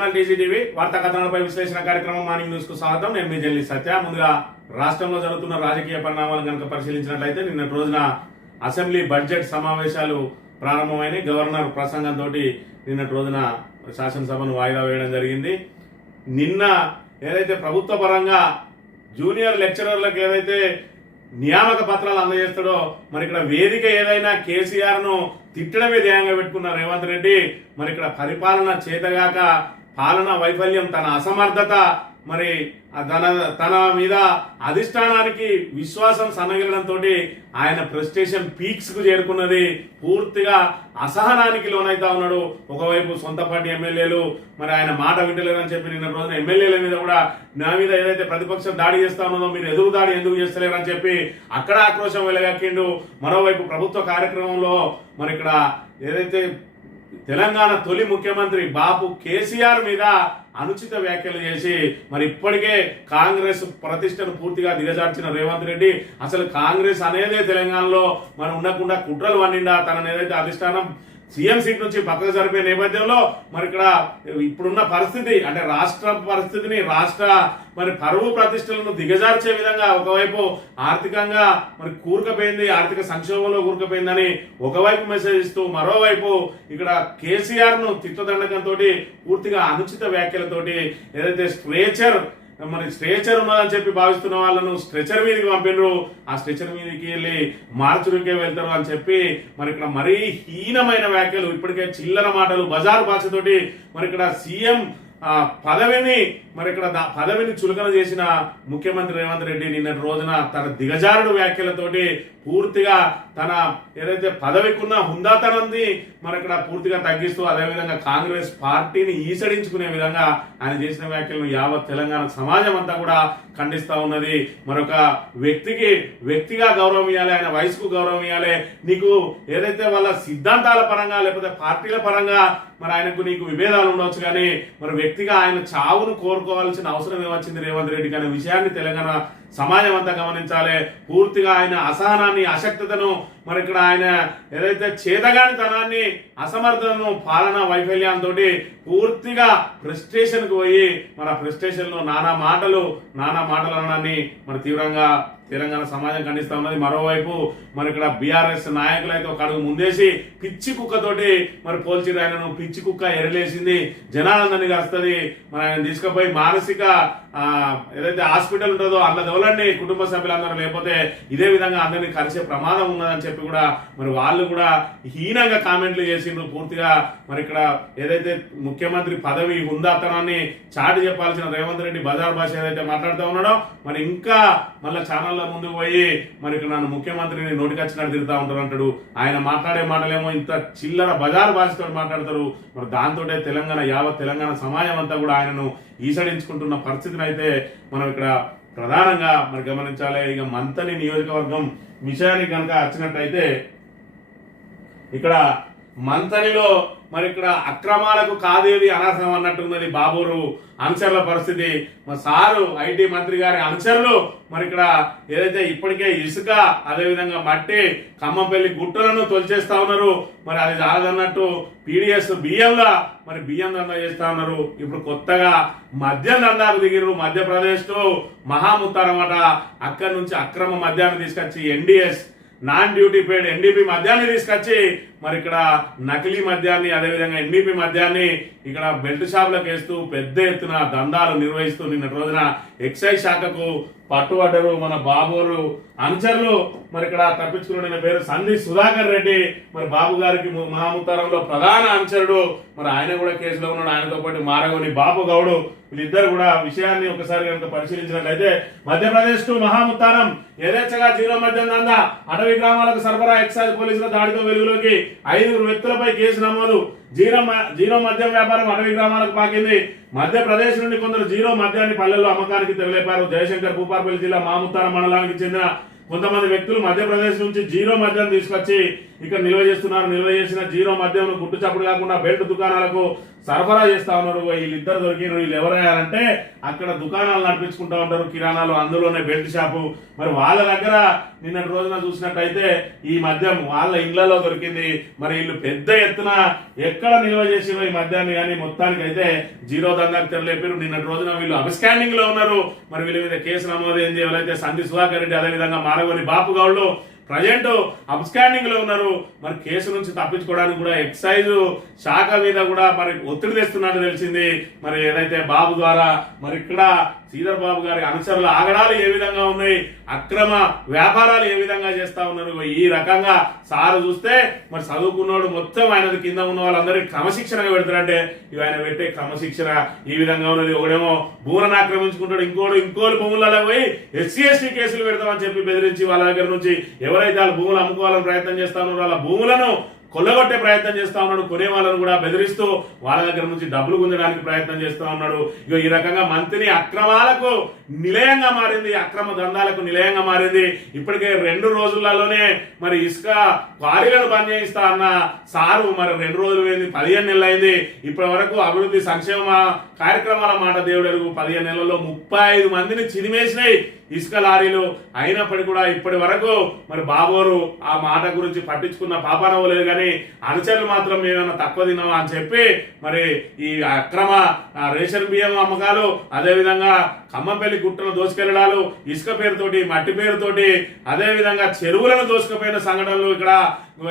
Channel TGTV వార్తా కథనాలపై విశ్లేషణ కార్యక్రమం మార్నింగ్ న్యూస్ కు స్వాగతం. నేను మీ జల్లి సత్య. ముందుగా రాష్ట్రంలో జరుగుతున్న రాజకీయ పరిణామాలను కనుక పరిశీలించినట్లయితే నిన్నటి రోజున అసెంబ్లీ బడ్జెట్ సమావేశాలు ప్రారంభమైనాయి. గవర్నర్ ప్రసంగంతో నిన్నటి రోజున శాసనసభను వాయిదా వేయడం జరిగింది. నిన్న ఏదైతే ప్రభుత్వ పరంగా జూనియర్ లెక్చరర్లకు ఏదైతే నియామక పత్రాలు అందజేస్తాడో మరి ఇక్కడ వేదిక ఏదైనా కేసీఆర్ ను తిట్టడమే ధ్యేయంగా పెట్టుకున్న రేవంత్ రెడ్డి మరి ఇక్కడ పరిపాలన చేతగాక పాలన వైఫల్యం తన అసమర్థత మరి తన మీద అధిష్టానానికి విశ్వాసం సన్నగిలడంతో ఆయన ప్రెస్టేషన్ పీక్స్ కు చేరుకున్నది. పూర్తిగా అసహనానికి లోనైతా ఉన్నాడు. ఒకవైపు సొంత పార్టీ ఎమ్మెల్యేలు మరి ఆయన మాట వింటలేరని చెప్పి నిన్న రోజున ఎమ్మెల్యేల మీద కూడా నా మీద ఏదైతే ప్రతిపక్షం దాడి చేస్తా ఉన్నదో మీరు ఎదురు దాడి ఎందుకు చేస్తలేరని చెప్పి అక్కడ ఆక్రోశం వెలగక్కిండు. మరోవైపు ప్రభుత్వ కార్యక్రమంలో మరి ఇక్కడ ఏదైతే తెలంగాణ తొలి ముఖ్యమంత్రి బాపు కేసీఆర్ మీద అనుచిత వ్యాఖ్యలు చేసి మరి ఇప్పటికే కాంగ్రెస్ ప్రతిష్టను పూర్తిగా దిగజార్చిన రేవంత్ రెడ్డి అసలు కాంగ్రెస్ అనేదే తెలంగాణలో మరి ఉండకుండా కుట్రలు వన్నిండా తనను ఏదైతే అధిష్టానం సీఎం సీట్ నుంచి పక్కకు జరిపే నేపథ్యంలో మరి ఇక్కడ ఇప్పుడున్న పరిస్థితి అంటే రాష్ట్ర పరిస్థితిని రాష్ట్ర మరి పరువు ప్రతిష్టలను దిగజార్చే విధంగా ఒకవైపు ఆర్థికంగా మరి కూరుకుపోయింది, ఆర్థిక సంక్షోభంలో కూరుకుపోయిందని ఒకవైపు మెసేజ్ ఇస్తూ మరోవైపు ఇక్కడ కేసీఆర్ ను తిట్టదండకంతో పూర్తిగా అనుచిత వ్యాఖ్యలతోటి ఏదైతే స్ట్రెచర్ ఉన్నదని చెప్పి భావిస్తున్న వాళ్ళను స్ట్రెచర్ మీదకి పంపినరు. ఆ స్ట్రెచర్ మీదకి వెళ్ళి మార్చుడికే వెళ్తారు అని చెప్పి మరి ఇక్కడ మరీ హీనమైన వ్యాఖ్యలు, ఇప్పటికే చిల్లర మాటలు, బజారు భాషతోటి మరి ఇక్కడ సీఎం పదవిని చులకన చేసిన ముఖ్యమంత్రి రేవంత్ రెడ్డి నిన్నటి రోజున తన దిగజారుడు వ్యాఖ్యలతోటి పూర్తిగా తన ఏదైతే పదవికున్న హుందాతనాన్ని మరి ఇక్కడ పూర్తిగా తగ్గిస్తూ అదేవిధంగా కాంగ్రెస్ పార్టీని ఈసడించుకునే విధంగా ఆయన చేసిన వ్యాఖ్యలను యావత్ తెలంగాణ సమాజం అంతా కూడా ఖండిస్తా ఉన్నది. మరొక వ్యక్తిగా గౌరవం ఇవ్వాలి, ఆయన వయసుకు గౌరవం ఇవ్వాలి. నీకు ఏదైతే వాళ్ళ సిద్ధాంతాల పరంగా లేకపోతే పార్టీల పరంగా మరి ఆయనకు నీకు విభేదాలు ఉండవచ్చు, కానీ మరి వ్యక్తిగా ఆయన చావును కోరుకోవాల్సిన అవసరం ఏమొచ్చింది రేవంత్ రెడ్డికి అనే విషయాన్ని తెలంగాణ సమాజం అంతా గమనించాలి. పూర్తిగా ఆయన అసహనాన్ని, అశక్తతను మరి ఇక్కడ ఆయన ఏదైతే చేతగానితనాన్ని, అసమర్థతను, పాలనా వైఫల్యంతో పూర్తిగా ఫ్రస్ట్రేషన్ కు పోయి మరి ఆ ఫ్రస్ట్రేషన్ లో నానా మాటలు అనడాన్ని మరి తీవ్రంగా తెలంగాణ సమాజం ఖండిస్తా ఉన్నది. మరోవైపు మరి ఇక్కడ బీఆర్ఎస్ నాయకులు అయితే ఒక అడుగు ముందేసి పిచ్చి కుక్కతోటి మరి పోల్చిరు. ఆయనను పిచ్చి కుక్క ఎరలేసింది, జనాలందరినీ కలుస్తుంది, మరి ఆయన తీసుకుపోయి మానసిక ఏదైతే హాస్పిటల్ ఉంటుందో అందులో దోలండి కుటుంబ సభ్యులందరూ, లేకపోతే ఇదే విధంగా అందరినీ కలిసే ప్రమాదం ఉన్నదని చెప్పి కూడా మరి వాళ్ళు కూడా హీనంగా కామెంట్లు చేసిండ్రు. పూర్తిగా మరి ఇక్కడ ఏదైతే ముఖ్యమంత్రి పదవి హుందాతనాన్ని చాటి చెప్పాల్సిన రేవంత్ రెడ్డి బజార్ భాష ఏదైతే మాట్లాడుతూ ఉన్నాడో మరి ఇంకా మళ్ళీ ఛానల్ ముందుకు పోయి మరి ఇక్కడ నన్ను ముఖ్యమంత్రిని నోటికొచ్చినట్టు తిరుగుతా ఉంటారు అంటాడు. ఆయన మాట్లాడే మాటలేమో ఇంత చిల్లర బజారు భాషతో మాట్లాడతారు. మరి దాంతో యావత్ తెలంగాణ సమాజం అంతా కూడా ఆయనను ఈసడించుకుంటున్న పరిస్థితిని అయితే మనం ఇక్కడ ప్రధానంగా మరి గమనించాలి. ఇక మంతని నియోజకవర్గం విషయానికి కనుక వచ్చినట్టయితే ఇక్కడ మంతనిలో మరి ఇక్కడ అక్రమాలకు కాదేది అనర్హం అన్నట్టున్నది బాబూరు అనుచరుల పరిస్థితి. మా సారు ఐటీ మంత్రి గారి అనుచరులు మరి ఇక్కడ ఏదైతే ఇప్పటికే ఇసుక అదేవిధంగా మట్టి ఖమ్మంపల్లి గుట్టలను తొలిచేస్తా ఉన్నారు. మరి అది చాలదన్నట్టు పీడిఎస్ బియ్యంలా మరి బియ్యం దందా చేస్తా ఉన్నారు. ఇప్పుడు కొత్తగా మద్యం దందాకు దిగిరు. మధ్యప్రదేశ్ తో మహాముత్తారమాట అక్కడి నుంచి అక్రమ మద్యాన్ని తీసుకొచ్చి NDS non duty paid NDP మద్యాన్ని తీసుకొచ్చి మరి ఇక్కడ నకిలీ మద్యాన్ని అదేవిధంగా ఎన్డీపీ మద్యాన్ని ఇక్కడ బెల్ట్ షాపులకు వేస్తూ పెద్ద ఎత్తున దందాలు నిర్వహిస్తూ నిన్నటి రోజున ఎక్సైజ్ శాఖకు పట్టుబడ్డరు మన బాబూరు అనుచరులు. మరి ఇక్కడ తప్పించుకున్న పేరు సంధి సుధాకర్ రెడ్డి, మరి బాబు గారికి మహాముత్తారంలో ప్రధాన అనుచరుడు. మరి ఆయన కూడా కేసులో ఉన్నాడు. ఆయనతో పాటు మారగోని బాబు గౌడు, వీళ్ళిద్దరు కూడా విషయాన్ని ఒకసారి కనుక పరిశీలించినట్లయితే మధ్యప్రదేశ్ టు మహాముత్తారం యథేచ్ఛగా జీరో మద్యం దందా, అటవీ గ్రామాలకు సరఫరా, ఎక్సైజ్ పోలీసుల దాడితో వెలుగులోకి 5 వ్యక్తులపై కేసు నమోదు. జీరో మద్యం వ్యాపారం అటవీ గ్రామాలకు పాకింది. మధ్యప్రదేశ్ నుండి కొందరు జీరో మద్యాన్ని పల్లెల్లో అమ్మకానికి తెగలేపారు. జయశంకర్ భూపార్పల్లి జిల్లా మాముత్తారం మండలానికి చెందిన కొంతమంది వ్యక్తులు మధ్యప్రదేశ్ నుంచి జీరో మద్యాన్ని తీసుకొచ్చి ఇక్కడ నిల్వ చేస్తున్నారు. నిల్వ చేసిన జీరో మద్యం గుట్టు చప్పుడు కాకుండా బెల్ట్ దుకాణాలకు సరఫరా చేస్తా ఉన్నారు. వీళ్ళిద్దరు దొరికినారు. వీళ్ళు ఎవరయ్యారంటే అక్కడ దుకాణాలు నడిపించుకుంటా ఉంటారు, కిరాణాలు, అందులోనే బెల్ట్ షాపు. మరి వాళ్ళ దగ్గర నిన్నటి రోజున చూసినట్టయితే ఈ మద్యం వాళ్ళ ఇళ్లలో దొరికింది. మరి వీళ్ళు పెద్ద ఎత్తున ఎక్కడ నిల్వ చేసిరో ఈ మద్యాన్ని కానీ మొత్తానికి అయితే జీరో దందాకు తెరలేపారు. నిన్నటి రోజున వీళ్ళు అబ్స్కాండింగ్ లో ఉన్నారు. మరి వీళ్ళ మీద కేసు నమోదైంది. ఎవరైతే సంధి సుధాకర్ రెడ్డి, అదేవిధంగా మారగోని బాపు గౌడ్లు ప్రజెంట్ అబ్స్కాండింగ్ లో ఉన్నారు. మరి కేసు నుంచి తప్పించుకోవడానికి కూడా ఎక్సైజ్ శాఖ మీద కూడా మరి ఒత్తిడి తెస్తున్నట్టు తెలిసింది. మరి ఏదైతే బాబు ద్వారా మరి ఇక్కడ శ్రీధర్ బాబు గారి అనుచరుల ఆగడాలు ఏ విధంగా ఉన్నాయి, అక్రమ వ్యాపారాలు ఏ విధంగా చేస్తా ఉన్నారు, ఈ రకంగా సారు చూస్తే మరి చదువుకున్నోడు మొత్తం ఆయనది కింద ఉన్న వాళ్ళందరికీ క్రమశిక్షణగా పెడతారంటే ఇవి ఆయన పెట్టే క్రమశిక్షణ ఈ విధంగా ఉన్నది. ఒకడేమో భూములను ఆక్రమించుకుంటాడు, ఇంకోటి భూములలో పోయి ఎస్సీ ఎస్టీ కేసులు పెడతామని చెప్పి బెదిరించి వాళ్ళ దగ్గర నుంచి ఎవరైతే వాళ్ళ భూములు అమ్ముకోవాలని ప్రయత్నం చేస్తా ఉన్నారో వాళ్ళ భూములను కొల్లగొట్టే ప్రయత్నం చేస్తా ఉన్నాడు. కొనే వాళ్ళను కూడా బెదిరిస్తూ వాళ్ళ దగ్గర నుంచి డబ్బులు గుంజడానికి ప్రయత్నం చేస్తా ఉన్నాడు. ఇక ఈ రకంగా మంత్రి అక్రమాలకు నిలయంగా మారింది, అక్రమ దందాలకు నిలయంగా మారింది. ఇప్పటికే 2 రోజులలోనే మరి ఇసుక క్వారీలను బంద్ చేయిస్తా అన్న సారు మరి 2 రోజులు అయింది, 15 నెలలు అయింది. ఇప్పటి వరకు అభివృద్ధి సంక్షేమ కార్యక్రమాల మాట దేవుడు ఎరుగు 15 నెలల్లో 35 మందిని చినిమేసినాయి ఇసుక లారీలు. అయినప్పటికీ కూడా ఇప్పటి వరకు మరి బాబోరు ఆ మాట గురించి పట్టించుకున్న పాపానవ్వలేదు. కానీ అనుచరులు మాత్రం మేమన్నా తక్కువ తిన్నామా అని చెప్పి మరి ఈ అక్రమ రేషన్ బియ్యం అమ్మకాలు, అదేవిధంగా ఖమ్మంపల్లి గుట్టను దోసుకెళ్లడాలు, ఇసుక పేరుతోటి, మట్టి పేరుతోటి, అదేవిధంగా చెరువులను దోసుకుపోయిన సంఘటనలు ఇక్కడ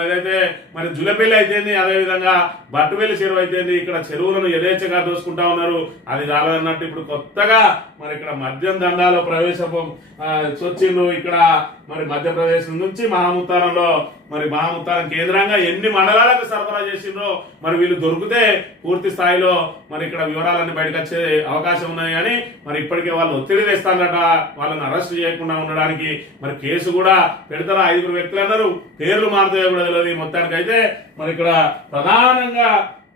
ఏదైతే మరి జులపల్లి అయితేంది, అదేవిధంగా బట్టువెల్లి చెరువు అయితేంది, ఇక్కడ చెరువులను యథేచ్ఛగా దోసుకుంటా ఉన్నారు. అది చాలదన్నట్టు ఇప్పుడు కొత్తగా మరి ఇక్కడ మద్యం దండాలో ప్రవేశం వచ్చిండ్రు. ఇక్కడ మరి మధ్యప్రదేశ్ నుంచి మహాముత్తారంలో మరి మహాముత్తారం కేంద్రంగా ఎన్ని మండలాలకు సరఫరా చేసిండ్రో మరి వీళ్ళు దొరికితే పూర్తి స్థాయిలో మరి ఇక్కడ వివరాలన్నీ బయటకు వచ్చే అవకాశం ఉన్నాయి. కానీ మరి ఇప్పటికే వాళ్ళు ఒత్తిడి తెస్తారట వాళ్ళని అరెస్ట్ చేయకుండా ఉండడానికి. మరి కేసు కూడా పెడతారా, 5 వ్యక్తులు అన్నారు, పేర్లు మారుతాయో కూడా తెలియదు. మొత్తానికైతే మరి ఇక్కడ ప్రధానంగా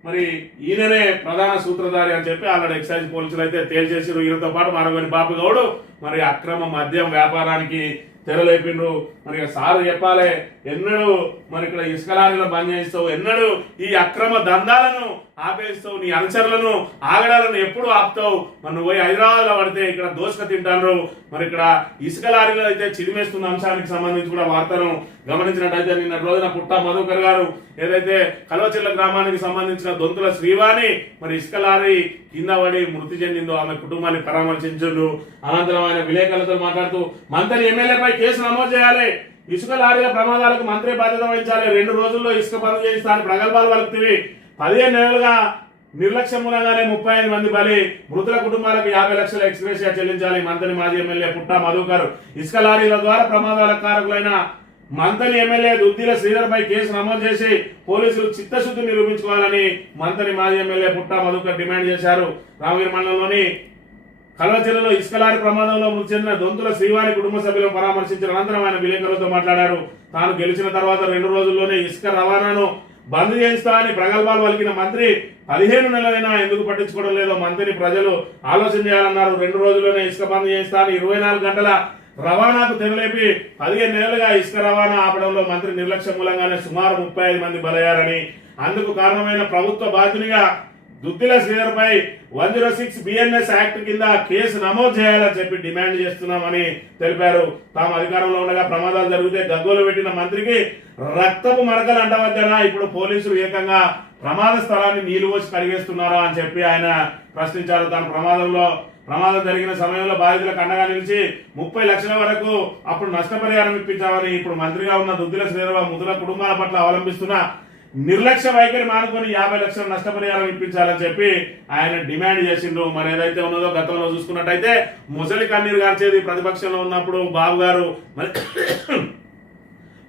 మరి ఈయననే ప్రధాన సూత్రధారి అని చెప్పి ఆల్రెడీ ఎక్సైజ్ పోలీసులు అయితే తేల్చేసారు. ఈయనతో పాటు మారగోని బాపు గౌడ్ మరి అక్రమ మద్యం వ్యాపారానికి తెరలేపిండ్రు. మరి సారు చెప్పాలి, ఎన్నడూ మరి ఇక్కడ ఇసుక లారీలో బంద్ చేయిస్తావు, ఎన్నడూ ఈ అక్రమ దందాలను ఆపేస్తావు, నీ అనుచరులను ఆగడాలను ఎప్పుడు ఆపుతావు? మరి నువ్వు పోయి హైదరాబాద్ లో పడితే ఇక్కడ దోసుక తింటారు. మరి ఇక్కడ ఇసుక లారీలో అయితే చిరిమేస్తున్న అంశానికి సంబంధించి కూడా వార్తను గమనించినట్టయితే నిన్న రోజున పుట్టా మధుకర్ గారు ఏదైతే కల్వచెర్ల గ్రామానికి సంబంధించిన దొంతుల శ్రీవాణి మరి ఇసుక లారీ కింద పడి మృతి చెందిందో ఆమె కుటుంబాన్ని పరామర్శించు. అనంతరం ఆయన విలేకరులతో మాట్లాడుతూ మంత్రి ఎమ్మెల్యేపై కేసు నమోదు చేయాలి, ఇసుక లారీల ప్రమాదాలకు మంత్రి బాధ్యత వహించాలి, 2 రోజుల్లో ఇసుక పనులు చేయిస్తానని ప్రగల్భాలు పలుకుతీవి, 15 నెలలుగా నిర్లక్ష్యం మూలంగానే 35 మంది బలి, మృతుల కుటుంబాలకు 50 లక్షల ఎక్స్గ్రేషియా చెల్లించాలి. మంత్రి మాజీ ఎమ్మెల్యే పుట్టా మధుకర్ ఇసుక లారీల ద్వారా ప్రమాదాలకు కారకులైన మంత్రి ఎమ్మెల్యే దుద్దిల శ్రీధర్ పై కేసు నమోదు చేసి పోలీసులు చిత్తశుద్ధి నిరూపించుకోవాలని మంత్రి మాజీ ఎమ్మెల్యే పుట్టా మధుకర్ డిమాండ్ చేశారు. రామగిరి మండలంలోని కల్వచెర్లలో ఇసుక లారీ ప్రమాదంలో మృతి చెందిన దొంతుల శ్రీవాణి కుటుంబ సభ్యులను పరామర్శించిన అనంతరం ఆయన విలేకరులతో మాట్లాడారు. తాను గెలిచిన తర్వాత 2 రోజుల్లోనే ఇసుక రవాణాను బంద్ చేయిస్తామని ప్రగల్భాలు పలికిన మంత్రి 15 నెలలైనా ఎందుకు పట్టించుకోవడం లేదో మంత్రిని ప్రజలు ఆలోచన చేయాలన్నారు. 2 రోజుల్లోనే ఇసుక బంద్ చేయిస్తామని 24 గంటల రవాణాకు తెరలేపి 15 నెలలుగా ఇసుక రవాణా ఆపడంలో మంత్రి నిర్లక్ష్యం మూలంగానే సుమారు 35 మంది బలయ్యారని, అందుకు కారణమైన ప్రభుత్వ బాధ్యునిగా దుద్దిల శ్రీధర్ పై 106 BNS యాక్ట్ కింద కేసు నమోదు చేయాలని చెప్పి డిమాండ్ చేస్తున్నామని తెలిపారు. తాము అధికారంలో ఉండగా ప్రమాదాలు జరిగితే గగ్గోలు పెట్టిన మంత్రికి రక్తపు మరకలు అంటవద్దనా, ఇప్పుడు పోలీసులు ఏకంగా ప్రమాద స్థలాన్ని నీళ్లు పోసి కడిగేస్తున్నారా అని చెప్పి ఆయన ప్రశ్నించారు. తాను ప్రమాదం జరిగిన సమయంలో బాధితులకు అండగా నిలిచి 30 లక్షల వరకు అప్పుడు నష్టపరిహారం ఇప్పించామని, ఇప్పుడు మంత్రిగా ఉన్న దుద్దిల శ్రీధర్ మృతుల కుటుంబాల పట్ల అవలంబిస్తున్న నిర్లక్ష్య వైఖరి మానుకొని 50 లక్షల నష్టపరిహారం ఇప్పించాలని చెప్పి ఆయన డిమాండ్ చేసిండ్రు. మరి ఏదైతే ఉన్నదో గతంలో చూసుకున్నట్టయితే ముసలి కన్నీరు గార్చేది ప్రతిపక్షంలో ఉన్నప్పుడు బాబు గారు.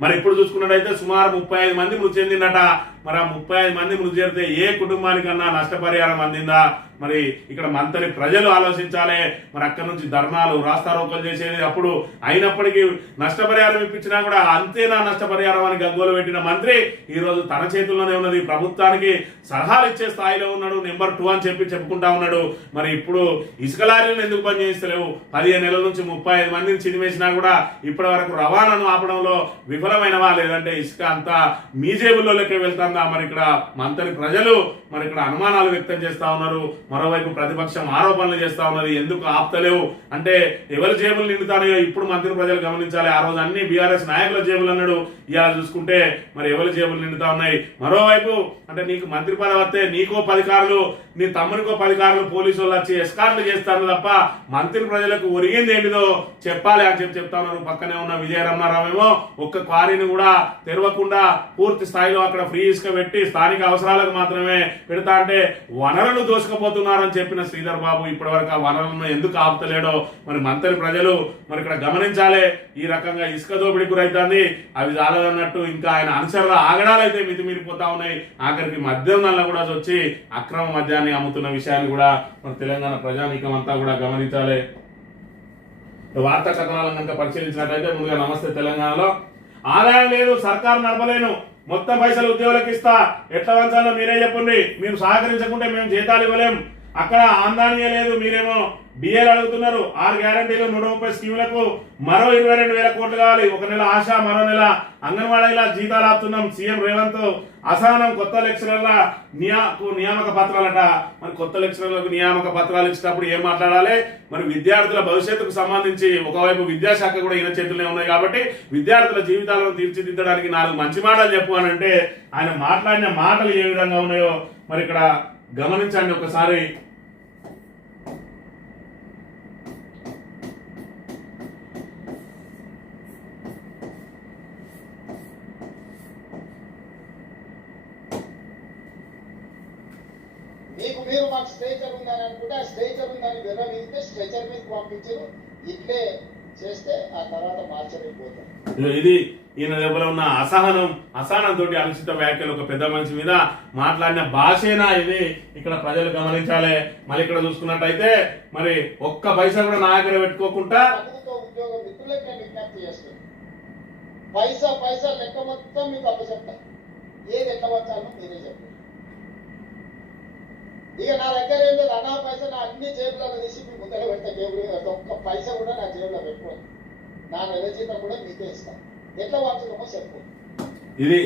మరి ఇప్పుడు చూసుకున్నట్టయితే సుమారు 35 మంది మృతి చెందిందట. మరి ఆ 35 మంది మృతి చెందితే ఏ కుటుంబానికన్నా నష్టపరిహారం అందిందా? మరి ఇక్కడ మంత్రి ప్రజలు ఆలోచించాలి. మరి అక్కడి నుంచి ధర్నాలు రాస్తారోకలు చేసేది అప్పుడు అయినప్పటికీ నష్టపరిహారం ఇప్పించినా కూడా అంతేనా నష్టపరిహారం అని గగ్గోలు పెట్టిన మంత్రి ఈ రోజు తన చేతుల్లోనే ఉన్నది, ప్రభుత్వానికి సలహాలు ఇచ్చే స్థాయిలో ఉన్నాడు, నెంబర్ 2 అని చెప్పి చెప్పుకుంటా ఉన్నాడు. మరి ఇప్పుడు ఇసుక లారీలను ఎందుకు పని చేస్తలేవు? 15 నెలల నుంచి 35 మందిని చినివేసినా కూడా ఇప్పటి వరకు రవాణాను ఆపడంలో విఫలమైనవా, లేదంటే ఇసుక అంతా మీ జేబుల్లోకి వెళ్తాం జరుగుతుందా మరి ఇక్కడ మంత్రి ప్రజలు మరి ఇక్కడ అనుమానాలు వ్యక్తం చేస్తా ఉన్నారు. మరోవైపు ప్రతిపక్షం ఆరోపణలు చేస్తా ఉన్నది. ఎందుకు ఆపుతలేవు అంటే ఎవరి జేబులు నిండుతానో ఇప్పుడు మంత్రి ప్రజలు గమనించాలి. ఆ రోజు అన్ని బీఆర్ఎస్ నాయకుల జేబులు అన్నాడు, ఇలా చూసుకుంటే మరి ఎవరి జేబులు నిండుతా ఉన్నాయి. మరోవైపు అంటే నీకు మంత్రి పదవి వస్తే నీకో 10 కార్లు, నీ తమ్మునికో 10 కార్లు పోలీసు వాళ్ళు వచ్చి ఎస్కార్ట్లు చేస్తారు తప్ప మంత్రి ప్రజలకు ఒరిగింది ఏంటిదో చెప్పాలి అని చెప్తా ఉన్నారు. పక్కనే ఉన్న విజయరమణారావు ఏమో ఒక్క క్వారీని కూడా తెరవకుండా పూర్తి స్థాయిలో అక్కడ ఫ్రీ ఇసుక పెట్టి స్థానిక అవసరాలకు మాత్రమే పెడతా అంటే వనరులు దోసుకుపోతున్నారని చెప్పిన శ్రీధర్ బాబు ఇప్పటి వరకు ఆ వనరులను ఎందుకు ఆపుతలేడో మరి మంత్రి ప్రజలు మరి ఇక్కడ గమనించాలి. ఈ రకంగా ఇసుక దోపిడీ గురైతుంది. అవి చాలదన్నట్టు ఇంకా ఆయన అనుసరణ ఆగడాలైతే మితిమీరిపోతా ఉన్నాయి. ఆఖరికి మద్యం నల్ల కూడా వచ్చి అక్రమ మద్యాన్ని అమ్ముతున్న విషయాన్ని కూడా మన తెలంగాణ ప్రజానీకం అంతా కూడా గమనించాలి. వార్తా కథనాలను కనుక పరిశీలించినట్లయితే ముందుగా నమస్తే తెలంగాణలో ఆదాయం లేదు, సర్కారు నడపలేను, మొత్తం పైసలు ఉద్యోగులకు ఇస్తా, ఎట్లా వంచాలో మీరే చెప్పండి, మీరు సహకరించకుంటే మేము జీతాలు ఇవ్వలేం, అక్కడ ఆందానీయ లేదు, మీరేమో డిఏలు అడుగుతున్నారు, 6 గ్యారంటీలు 130 స్కీములకు మరో 22,000 కోట్లు కావాలి, ఒక నెల ఆశ, మరో నెల అంగన్వాడీల జీతాలు ఆపుతున్నాం, సీఎం రేవంత్ అసహనం, కొత్త లెక్చరర్ల నియామక పత్రాలట. మరి కొత్త లెక్చరర్లకు నియామక పత్రాలు ఇచ్చినప్పుడు ఏం మాట్లాడాలి? మరి విద్యార్థుల భవిష్యత్తుకు సంబంధించి ఒకవైపు విద్యాశాఖ కూడా ఈయన చేతుల్లో ఉన్నాయి కాబట్టి విద్యార్థుల జీవితాలను తీర్చిదిద్దడానికి 4 మంచి మాటలు చెప్పు అని అంటే ఆయన మాట్లాడిన మాటలు ఏ విధంగా ఉన్నాయో మరి ఇక్కడ గమనించండి ఒకసారి. మీరు మాకు స్ట్రెచర్ ఉందని అనుకుంటే ఆ స్ట్రెచర్ ఉందని విరమిస్తే స్ట్రెచర్ మీద పంపించారు. ఇట్లే చేస్తే ఆ తర్వాత మార్చలేకపోతాం. ఇది ఈయన దగ్గర ఉన్న అసహనంతో అనుచిత వ్యాఖ్యలు ఒక పెద్ద మనిషి మీద మాట్లాడిన భాషేనా ఇది ఇక్కడ ప్రజలు గమనించాలి. మళ్ళీ ఇక్కడ చూసుకున్నట్టయితే మరి ఒక్క పైసా కూడా నా దగ్గర పెట్టుకోకుండా ప్రభుత్వ ఉద్యోగ మిత్రులకు నేను విజ్ఞప్తి చేస్తాను. పైసా లెక్క మొత్తం మీకు అప్పచెప్తా, ఏది ఎట్లా వచ్చాలో మీరే చెప్పండి. ఇక నా దగ్గర ఏం లేదు, అన్నా పైసా నా అన్ని జేబులలో తీసి మీ ముందర పెడతా. జేబులు ఒక్క పైసా కూడా నా జేబులో పెట్టుకోండి, నా నెల జీతం కూడా మీకే ఇస్తాను. ఎట్లా వాడుతున్నామో చెప్పు. ఇది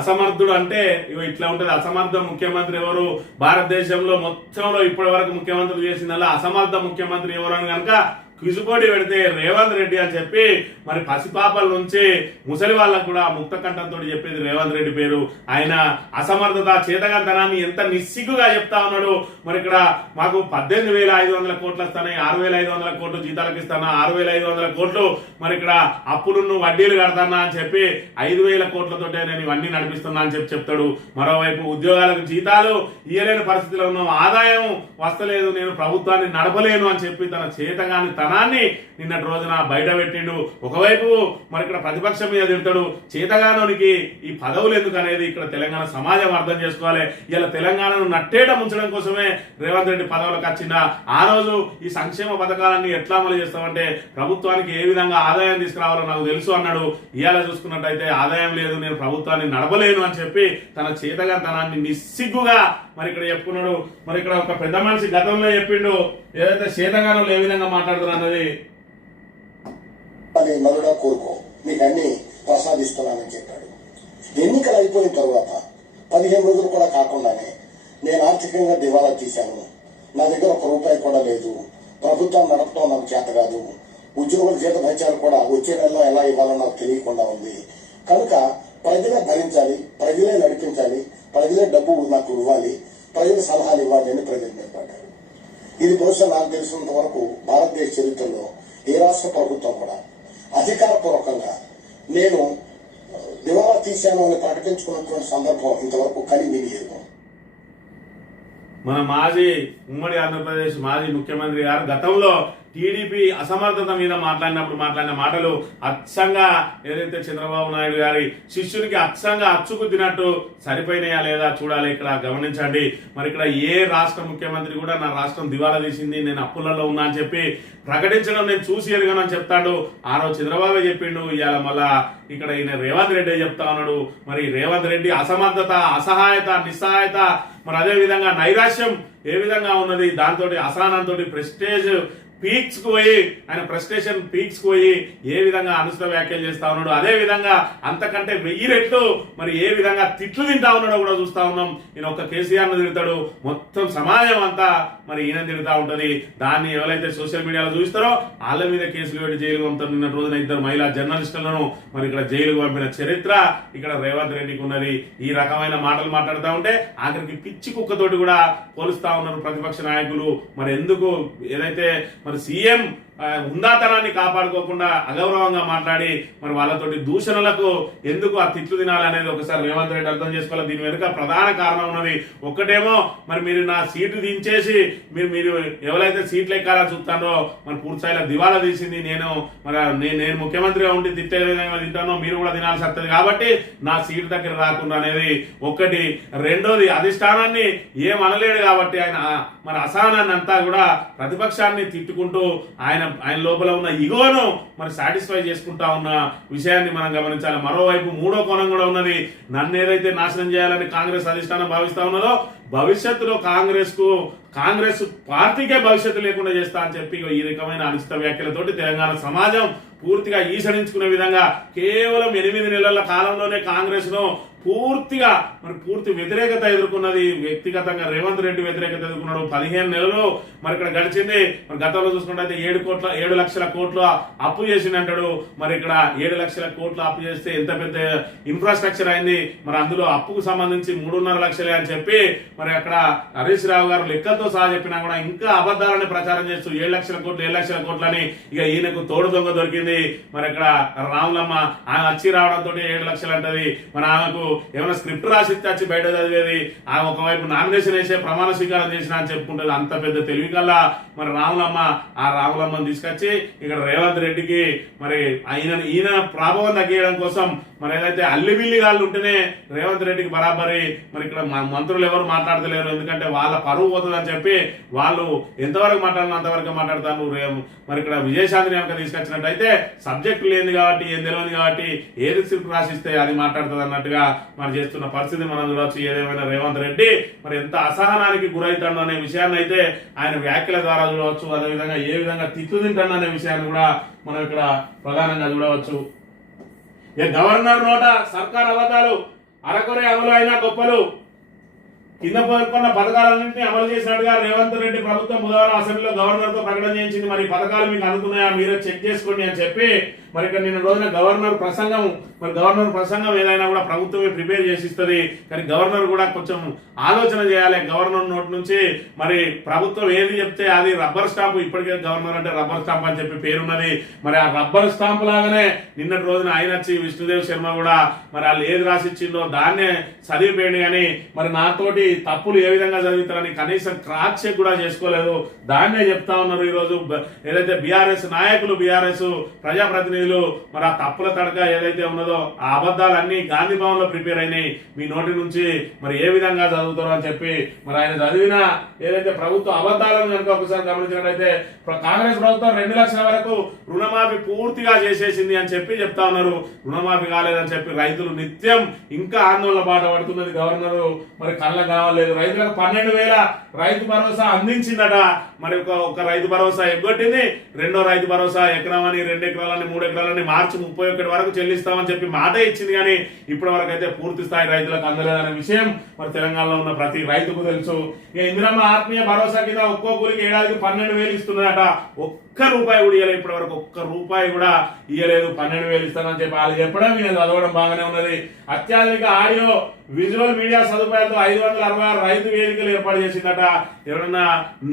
అసమర్థుడు అంటే ఇట్లా ఉంటది. అసమర్థ ముఖ్యమంత్రి ఎవరు? భారతదేశంలో మొత్తంలో ఇప్పటి వరకు ముఖ్యమంత్రులు చేసిందల్లా అసమర్థ ముఖ్యమంత్రి ఎవరు అని కనుక కిసుపోటీ పెడితే రేవంత్ రెడ్డి అని చెప్పి మరి పసిపాపల నుంచి ముసలి వాళ్ళకు కూడా ముక్త కంఠంతో చెప్పేది రేవంత్ రెడ్డి పేరు. ఆయన అసమర్థత, చేతగాంతనాన్ని ఎంత నిస్సిగ్గుగా చెప్తా ఉన్నాడు. మరి ఇక్కడ మాకు 18,500 కోట్లు వస్తాయి, 6,500 కోట్లు జీతాలకు ఇస్తానా, 6,500 కోట్లు మరి ఇక్కడ అప్పులు వడ్డీలు కడతానా అని చెప్పి 5,000 కోట్లతోటే నేను ఇవన్నీ నడిపిస్తున్నా అని చెప్తాడు. మరోవైపు ఉద్యోగాలకు జీతాలు ఇయ్యలేని పరిస్థితిలో ఉన్నాం, ఆదాయం వస్తలేదు, నేను ప్రభుత్వాన్ని నడపలేను అని చెప్పి తన చేతగాని తనాన్ని నిన్నటి రోజున బయట పెట్టిండు. ఒకవైపు మరి ఇక్కడ ప్రతిపక్షం మీద తిడతాడు. చేతగానోనికి ఈ పదవులు ఎందుకు అనేది ఇక్కడ తెలంగాణ సమాజం అర్థం చేసుకోవాలి. ఇలా తెలంగాణను నట్టేట ముంచడం కోసమే రేవంత్ రెడ్డి పదవులకు వచ్చిందా? ఆ రోజు ఈ సంక్షేమ పథకాలన్నీ ఎట్లా అమలు చేస్తామంటే ప్రభుత్వానికి ఏ విధంగా ఆదాయం తీసుకురావాలో నాకు తెలుసు అన్నాడు. ఇవాళ చూసుకున్నట్టయితే ఆదాయం లేదు, నేను ప్రభుత్వాన్ని నడపలేను అని చెప్పి తన చేతగాంతనాన్ని నిస్సిగ్గుగా మరి ఇక్కడ చెప్పుకున్నాడు. మరి ఇక్కడ ఒక పెద్ద మనిషి గతంలో చెప్పిండు ఏదైతే చేతగానో ఏ విధంగా మాట్లాడుతున్నారు అన్నది. మరుడా కోరుకో, మీకు అన్ని ప్రసాదిస్తున్నానని చెప్పాడు. ఎన్నికలు అయిపోయిన తర్వాత 15 రోజులు కూడా కాకుండానే నేను ఆర్థికంగా దివాలా తీశాను, నా దగ్గర 1 రూపాయి కూడా లేదు, ప్రభుత్వం నడపడం నాకు చేత కాదు, ఉద్యోగుల జీత భత్యాలు కూడా వచ్చే నెలలో ఎలా ఇవ్వాలో నాకు తెలియకుండా ఉంది, కనుక ప్రజలే భరించాలి, ప్రజలే నడిపించాలి, ప్రజలే డబ్బు నాకు ఇవ్వాలి, ప్రజల సలహాలు ఇవ్వాలి అని ప్రజలు నిలబడ్డారు. ఇది బహుశా నాకు తెలిసినంత వరకు భారతదేశ చరిత్రలో ఏ రాష్ట్ర ప్రభుత్వం కూడా అధికారపూర్వకంగా నేను దివాలా తీశాను అని ప్రకటించుకున్నటువంటి సందర్భం ఇంతవరకు కలిగిలేదు. మన మాజీ ఉమ్మడి ఆంధ్రప్రదేశ్ మాజీ ముఖ్యమంత్రి గారు గతంలో టీడీపీ అసమర్థత మీద మాట్లాడిన మాటలు అచ్చంగా ఏదైతే చంద్రబాబు నాయుడు గారి శిష్యునికి అచ్చంగా అచ్చుకుద్దినట్టు సరిపోయినాయా లేదా చూడాలి. ఇక్కడ గమనించండి. మరి ఇక్కడ ఏ రాష్ట్ర ముఖ్యమంత్రి కూడా నా రాష్ట్రం దివాలా తీసింది, నేను అప్పులలో ఉన్నా అని చెప్పి ప్రకటించడం నేను చూసి ఎరగనని చెప్తాడు. ఆ రోజు చంద్రబాబు చెప్పిండు, ఇవాళ మళ్ళా ఇక్కడ ఈయన రేవంత్ రెడ్డి చెప్తా ఉన్నాడు. మరి రేవంత్ రెడ్డి అసమర్థత, అసహాయత, నిస్సహాయత, మరి అదే విధంగా నైరాశ్యం ఏ విధంగా ఉన్నది, దాంతో అసహనంతో ప్రెస్టేజ్ పీక్స్ కు పోయి ఆయన ఫ్రస్ట్రేషన్ పీక్స్ కు పోయి ఏ విధంగా అనుచిత వ్యాఖ్యలు చేస్తా ఉన్నాడు, అదే విధంగా అంతకంటే 1000 రెట్లు మరి ఏ విధంగా తిట్లు తింటా ఉన్నాడో కూడా చూస్తా ఉన్నాం. ఈయన ఒక్క కేసీఆర్ ను తిడతాడు, మొత్తం సమాజం అంతా మరి ఈయన తిడుతూ ఉంటది. దాన్ని ఎవరైతే సోషల్ మీడియాలో చూస్తారో వాళ్ళ మీద కేసులు పెట్టి జైలు పంపుతారు. నిన్న రోజున 2 మహిళా జర్నలిస్టులను మరి ఇక్కడ జైలుకు పంపిన చరిత్ర ఇక్కడ రేవంత్ రెడ్డికి ఉన్నది. ఈ రకమైన మాటలు మాట్లాడుతూ ఉంటే ఆఖరికి పిచ్చి కుక్కతోటి కూడా పోలుస్తా ఉన్నారు ప్రతిపక్ష నాయకులు. మరి ఎందుకు ఏదైతే మరి సీఎం హుందాతనాన్ని కాపాడుకోకుండా అగౌరవంగా మాట్లాడి మరి వాళ్ళతోటి దూషణలకు ఎందుకు ఆ తిట్లు తినాలనేది ఒకసారి రేవంత్ రెడ్డి అర్థం చేసుకోవాలి. దీని వెనుక ప్రధాన కారణం ఉన్నది. ఒక్కటేమో మరి మీరు నా సీటు దించేసి మీరు ఎవరైతే సీట్లు ఎక్కాలని చూస్తారో మరి పూర్తిస్థాయిలో దివాలా తీసింది నేను ముఖ్యమంత్రిగా ఉండి తిట్టే విధంగా తింటానో మీరు కూడా తినాల్సి వస్తుంది కాబట్టి నా సీటు దగ్గర రాకుండా అనేది ఒకటి. రెండోది అధిష్టానాన్ని ఏమనలేడు కాబట్టి ఆయన మరి అసహనాన్ని అంతా కూడా ప్రతిపక్షాన్ని తిట్టుకుంటూ ఆయన లోపల ఉన్న ఇగోను మరి సాటిస్ఫై చేసుకుంటా ఉన్న విషయాన్ని మనం గమనించాలి. మరోవైపు మూడో కోణం కూడా ఉన్నది. నన్ను ఏదైతే నాశనం చేయాలని కాంగ్రెస్ అధిష్టానం భావిస్తా ఉన్నదో భవిష్యత్తులో కాంగ్రెస్ పార్టీకే భవిష్యత్తు లేకుండా చేస్తా అని చెప్పి ఈ రకమైన అనుచిత వ్యాఖ్యలతోటి తెలంగాణ సమాజం పూర్తిగా ఈసడించుకునే విధంగా కేవలం 8 నెలల కాలంలోనే కాంగ్రెస్ ను పూర్తి వ్యతిరేకత ఎదుర్కొన్నది. వ్యక్తిగతంగా రేవంత్ రెడ్డి వ్యతిరేకత ఎదుర్కొన్నాడు. 15 నెలలు మరి ఇక్కడ గడిచింది. మరి గతంలో చూసుకుంటే 7 లక్షల కోట్లు అప్పు చేసిందంటాడు. మరి ఇక్కడ 7 లక్షల కోట్లు అప్పు చేస్తే ఎంత పెద్ద ఇన్ఫ్రాస్ట్రక్చర్ అయింది. మరి అందులో అప్పుకు సంబంధించి 3.5 లక్షలే అని చెప్పి మరి అక్కడ హరీష్ రావు గారు లెక్కలతో సహా చెప్పినా కూడా ఇంకా అబద్ధాలని ప్రచారం చేస్తూ 7 లక్షల కోట్లు అని ఇక ఈయనకు తోడు దొంగ దొరికింది. మరి ఇక్కడ రాములమ్మ ఆమె వచ్చి రావడంతో 7 లక్షలు అంటది. మరి ఆమెకు ఏమైనా స్క్రిప్ట్ రాసి వచ్చి బయట చదివేది, ఆమె ఒకవైపు నామినేషన్ వేసే ప్రమాణ స్వీకారం చేసిన అని చెప్పుకుంటుంది. అంత పెద్ద తెలివి కల్లా మరి రాములమ్మని తీసుకొచ్చి ఇక్కడ రేవంత్ రెడ్డికి మరి ఈయన ప్రాభవం తగ్గించడం కోసం మరి ఏదైతే అల్లిబిల్లి గాళ్ళు ఉంటేనే రేవంత్ రెడ్డికి బరాబరి మరి ఇక్కడ మంత్రులు ఎవరు మాట్లాడతలేరు. ఎందుకంటే వాళ్ళ పరువు పోతుందని చెప్పి వాళ్ళు ఎంతవరకు మాట్లాడినా అంతవరకు మాట్లాడతాను. మరి ఇక్కడ విజయశాంతిని కనుక తీసుకొచ్చినట్టయితే సబ్జెక్టు లేని కాబట్టి ఏం తెలియదు కాబట్టి ఏది స్క్రిప్ట్ రాసిస్తే అది మాట్లాడుతుంది అన్నట్టుగా మరి చేస్తున్న పరిస్థితి మనం చూడవచ్చు. ఏదేమైనా రేవంత్ రెడ్డి మరి ఎంత అసహనానికి గురవుతాడు అనే విషయాన్ని అయితే ఆయన వ్యాఖ్యల ద్వారా చూడవచ్చు. అదేవిధంగా ఏ విధంగా తిట్లు తింటాడు అనే విషయాన్ని కూడా మనం ఇక్కడ ప్రధానంగా చూడవచ్చు. గవర్నర్ నోట సర్కార్ అబద్ధాలు, అరకొరే అమలు అయినా గొప్పలు, కింద పేర్కొన్న పథకాలన్నింటినీ అమలు చేసినట్టుగా రేవంత్ రెడ్డి ప్రభుత్వం బుధవారం అసెంబ్లీలో గవర్నర్ తో ప్రకటన చేయించింది. మరి పథకాలు మీకు అందుతున్నాయా మీరే చెక్ చేసుకోండి అని చెప్పి మరి ఇక్కడ నిన్న రోజున గవర్నర్ ప్రసంగం ఏదైనా కూడా ప్రభుత్వమే ప్రిపేర్ చేసి ఇస్తుంది. కానీ గవర్నర్ కూడా కొంచెం ఆలోచన చేయాలి. గవర్నర్ నోటి నుంచి మరి ప్రభుత్వం ఏది చెప్తే అది రబ్బర్ స్టాంప్. ఇప్పటికే గవర్నర్ అంటే రబ్బర్ స్టాంప్ అని చెప్పి పేరున్నది. మరి ఆ రబ్బర్ స్టాంప్ లాగానే నిన్నటి రోజున ఆయన వచ్చి విష్ణుదేవ్ శర్మ కూడా మరి వాళ్ళు ఏది రాసిచ్చిందో దాన్నే చదివిపోయింది. కానీ మరి నాతోటి తప్పులు ఏ విధంగా చదువుతారని కనీసం క్రాస్ చెక్ కూడా చేసుకోలేదు. దాన్నే చెప్తా ఉన్నారు. ఈ రోజు ఏదైతే బీఆర్ఎస్ నాయకులు, బీఆర్ఎస్ ప్రజాప్రతినిధులు మరి ఆ తప్పుల తడక ఏదైతే ఉన్నదో ఆ అబద్ధాలన్నీ గాంధీ భవన్ లో ప్రిపేర్ అయినాయి. మీ నోటి నుంచి మరి ఏ విధంగా చదువుతారో అని చెప్పి మరి ఆయన చదివిన ఏదైతే ప్రభుత్వ అబద్ధాలను కనుక ఒకసారి గమనించినట్లయితే కాంగ్రెస్ ప్రభుత్వం 2 లక్షల వరకు రుణమాఫీ పూర్తిగా చేసేసింది అని చెప్పి చెప్తా ఉన్నారు. రుణమాఫీ కాలేదని చెప్పి రైతులు నిత్యం ఇంకా ఆందోళన బాట పడుతున్నది. గవర్నర్ మరి కళ్ళ కావలేదు. రైతులకు 12,000 రైతు భరోసా అందించిందట. మరి ఒక రైతు భరోసా ఎగ్గొట్టింది. రెండో రైతు భరోసా ఎకరామని 2 ఎకరాలని 3 ఎకరాలని మార్చి 31 వరకు చెల్లిస్తామని చెప్పి మాట ఇచ్చింది. కానీ ఇప్పటి వరకు అయితే పూర్తి స్థాయి రైతులకు అందలేదనే విషయం మరి తెలంగాణలో ఉన్న ప్రతి రైతుకు తెలుసు. ఇక ఇందిరమ్మ ఆత్మీయ భరోసా కింద ఒక్కో కూలికి ఏడాదికి 12,000 ఇస్తున్నారట. ఒక్క రూపాయి కూడా ఇవ్వలేదు ఇప్పటి వరకు. ఒక్క రూపాయి కూడా ఇవ్వలేదు. 12,000 ఇస్తానని చెప్పి వాళ్ళు చెప్పడం నేను చదవడం బాగానే ఉన్నది. అత్యాధునిక ఆడియో విజువల్ మీడియా సదుపాయాలతో 566 రైతు వేదికలు ఏర్పాటు చేసిందట. ఎవరన్నా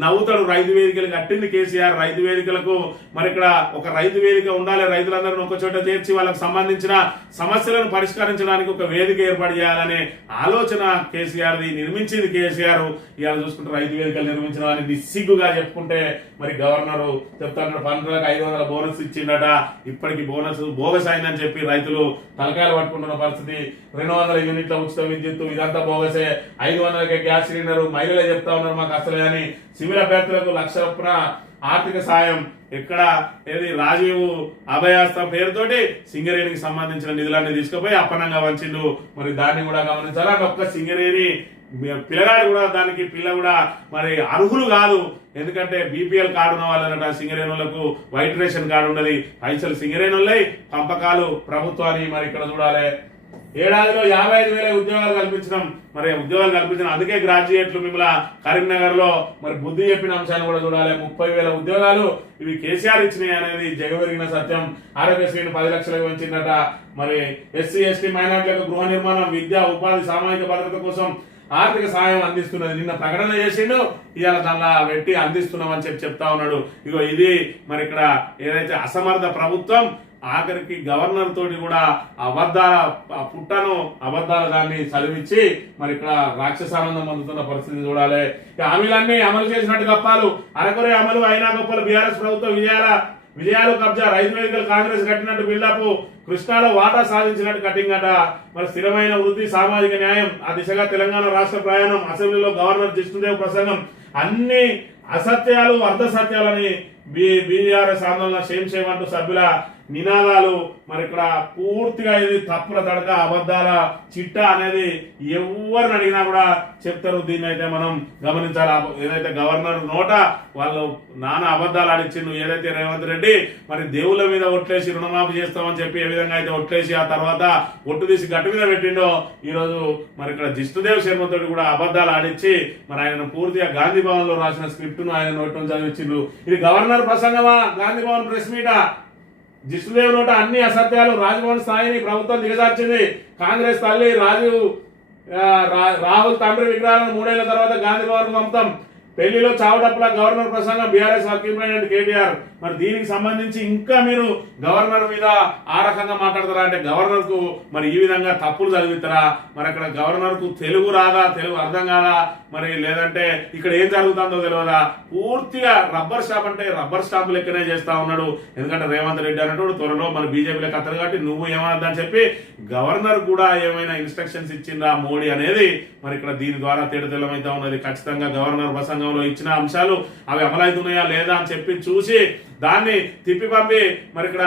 నవ్వుతాడు. రైతు వేదికలు కట్టింది కేసీఆర్. రైతు వేదికలకు మరి ఇక్కడ ఒక రైతు వేదిక ఉండాలి. రైతులందరినీ ఒక చోట చేర్చి వాళ్ళకు సంబంధించిన సమస్యలను పరిష్కరించడానికి ఒక వేదిక ఏర్పాటు చేయాలనే ఆలోచన కేసీఆర్ నిర్మించింది కేసీఆర్. ఇవాళ చూసుకుంటే రైతు వేదికలు నిర్మించిన వారిని నిస్సిగ్గుగా చెప్పుకుంటే మరి గవర్నర్ చెప్తాడు 12,000 500 బోనస్ ఇచ్చిండట. ఇప్పటికి బోనస్ బోగస్ అయిందని చెప్పి రైతులు తలకాయలు పట్టుకుంటున్న పరిస్థితి. 200 యూనిట్ల ఉచిత విద్యుత్తు ఇదంతా బోగసే. 500కే గ్యాస్ సిలిండర్ మహిళలే చెప్తా ఉన్నారు మాకు అసలే అని. సివిల్ అభ్యర్థులకు 1,00,000 చొప్పున ఆర్థిక సాయం. ఎక్కడ ఏది రాజీవ్ అభయాస్త పేరుతోటి సింగరేణికి సంబంధించిన నిధులన్నీ తీసుకుపోయి అప్పనంగా వంచిండు. మరి దాన్ని కూడా గమనించాలి. ఒక్క సింగరేణి పిల్లగాడు కూడా దానికి పిల్ల కూడా మరి అర్హులు కాదు. ఎందుకంటే బీపీఎల్ కార్డు ఉన్న వాళ్ళనట సింగరేణులకు వైట్ రేషన్ కార్డు ఉన్నది, పైసలు సింగరేణులై పంపకాలు ప్రభుత్వాన్ని మరి ఇక్కడ చూడాలి. ఏడాదిలో 55,000 ఉద్యోగాలు కల్పించడం, మరి ఉద్యోగాలు కల్పించడం. అందుకే గ్రాడ్యుయేట్లు మిమ్మల్ని కరీంనగర్ లో మరి బుద్ధి చెప్పిన అంశాన్ని కూడా చూడాలి. 30,000 ఉద్యోగాలు ఇవి కేసీఆర్ ఇచ్చినాయి అనేది జగవెరిగిన సత్యం. ఆరోగ్యశ్రీని 10 లక్షలకు పెంచిందట. మరి ఎస్సీ ఎస్టీ మైనార్టీలకు గృహ నిర్మాణం, విద్య, ఉపాధి, సామాజిక భద్రత కోసం ఆర్థిక సాయం అందిస్తున్నది. నిన్న ప్రకటన చేసిండు, ఇవాళ దానిలో పెట్టి అందిస్తున్నామని చెప్తా ఉన్నాడు. ఇగో ఇది మరి ఇక్కడ ఏదైతే అసమర్థ ప్రభుత్వం ఆఖరికి గవర్నర్ తోటి కూడా అబద్ధాల పుట్టను అబద్ధాల దాన్ని చదివించి మరి ఇక్కడ రాక్షసానందం పొందుతున్న పరిస్థితి చూడాలి. హామీలన్నీ అమలు చేసినట్టు గప్పాలు, అరకొరే అమలు అయినా గొప్పలు. బీఆర్ఎస్ ప్రభుత్వం విజయాలు కబ్జా, రైతు వేదికలు కాంగ్రెస్ కట్టినట్టు బిల్డప్, కృష్ణాలో వాటా సాధించినట్టు కటింగ్ అట. మరి స్థిరమైన వృద్ధి, సామాజిక న్యాయం, ఆ దిశగా తెలంగాణ రాష్ట్ర ప్రయాణం, అసెంబ్లీలో గవర్నర్ జిష్ణుదేవ్ ప్రసంగం, అన్ని అసత్యాలు అర్ధసత్యాలని బీఆర్ఎస్ ఆందోళన సేమ్ అంటూ సభ్యుల నినాదాలు. మరి ఇక్కడ పూర్తిగా ఇది తప్పుల తడక అబద్ధాల చిట్ట అనేది ఎవరిని అడిగినా కూడా చెప్తారు. దీన్ని అయితే మనం గమనించాలి. ఏదైతే గవర్నర్ నోట వాళ్ళు నానా అబద్ధాలు ఆడిచ్చిండు. ఏదైతే రేవంత్ రెడ్డి మరి దేవుళ్ళ మీద ఒట్లేసి రుణమాఫీ చేస్తామని చెప్పి ఏ విధంగా అయితే ఒట్లేసి ఆ తర్వాత ఒట్టు తీసి గట్టు మీద పెట్టిండో, ఈ రోజు మరి ఇక్కడ జిష్ణుదేవ్ శర్మ తోటి కూడా అబద్ధాలు ఆడిచ్చి మరి ఆయన పూర్తిగా గాంధీ భవన్ లో రాసిన స్క్రిప్ట్ ను ఆయన నోట్ నుంచి చదివించిండు. ఇది గవర్నర్ ప్రసంగమా, గాంధీ భవన్ ప్రెస్ మీటా? జిష్ణుదేవ్ నోట అన్ని అసత్యాలు. రాజ్భవన్ స్థాయిని ప్రభుత్వం దిగజార్చింది. కాంగ్రెస్ తల్లి రాహుల్ తండ్రి విగ్రహాలను 3 ఏళ్ల తర్వాత గాంధీ భవన్ పంపుతాం. పెళ్లిలో చావడప్పుల గవర్నర్ ప్రసంగం, బీఆర్ఎస్ వర్కింగ్ ప్రెసిడెంట్ కేటీఆర్. మరి దీనికి సంబంధించి ఇంకా మీరు గవర్నర్ మీద ఆ రకంగా మాట్లాడతారా అంటే గవర్నర్ కు మరి ఈ విధంగా తప్పులు చదివిస్తారా? మరి అక్కడ గవర్నర్ కు తెలుగు రాదా, తెలుగు అర్థం కాదా, మరి లేదంటే ఇక్కడ ఏం జరుగుతుందో తెలియదా? పూర్తిగా రబ్బర్ స్టాంప్ అంటే రబ్బర్ స్టాంప్ లెక్కనే చేస్తా ఉన్నాడు. ఎందుకంటే రేవంత్ రెడ్డి అన్నట్టు త్వరలో మన బీజేపీలో కత్తలు కాబట్టి నువ్వు ఏమన్నదని చెప్పి గవర్నర్ కూడా ఏమైనా ఇన్స్ట్రక్షన్స్ ఇచ్చిందా మోడీ అనేది మరి ఇక్కడ దీని ద్వారా తేడతెల్లమైతే ఉన్నది. ఖచ్చితంగా గవర్నర్ ప్రసంగంలో ఇచ్చిన అంశాలు అవి అమలవుతున్నాయా లేదా అని చెప్పి చూసి దాన్ని తిప్పి పంపి మరి ఇక్కడ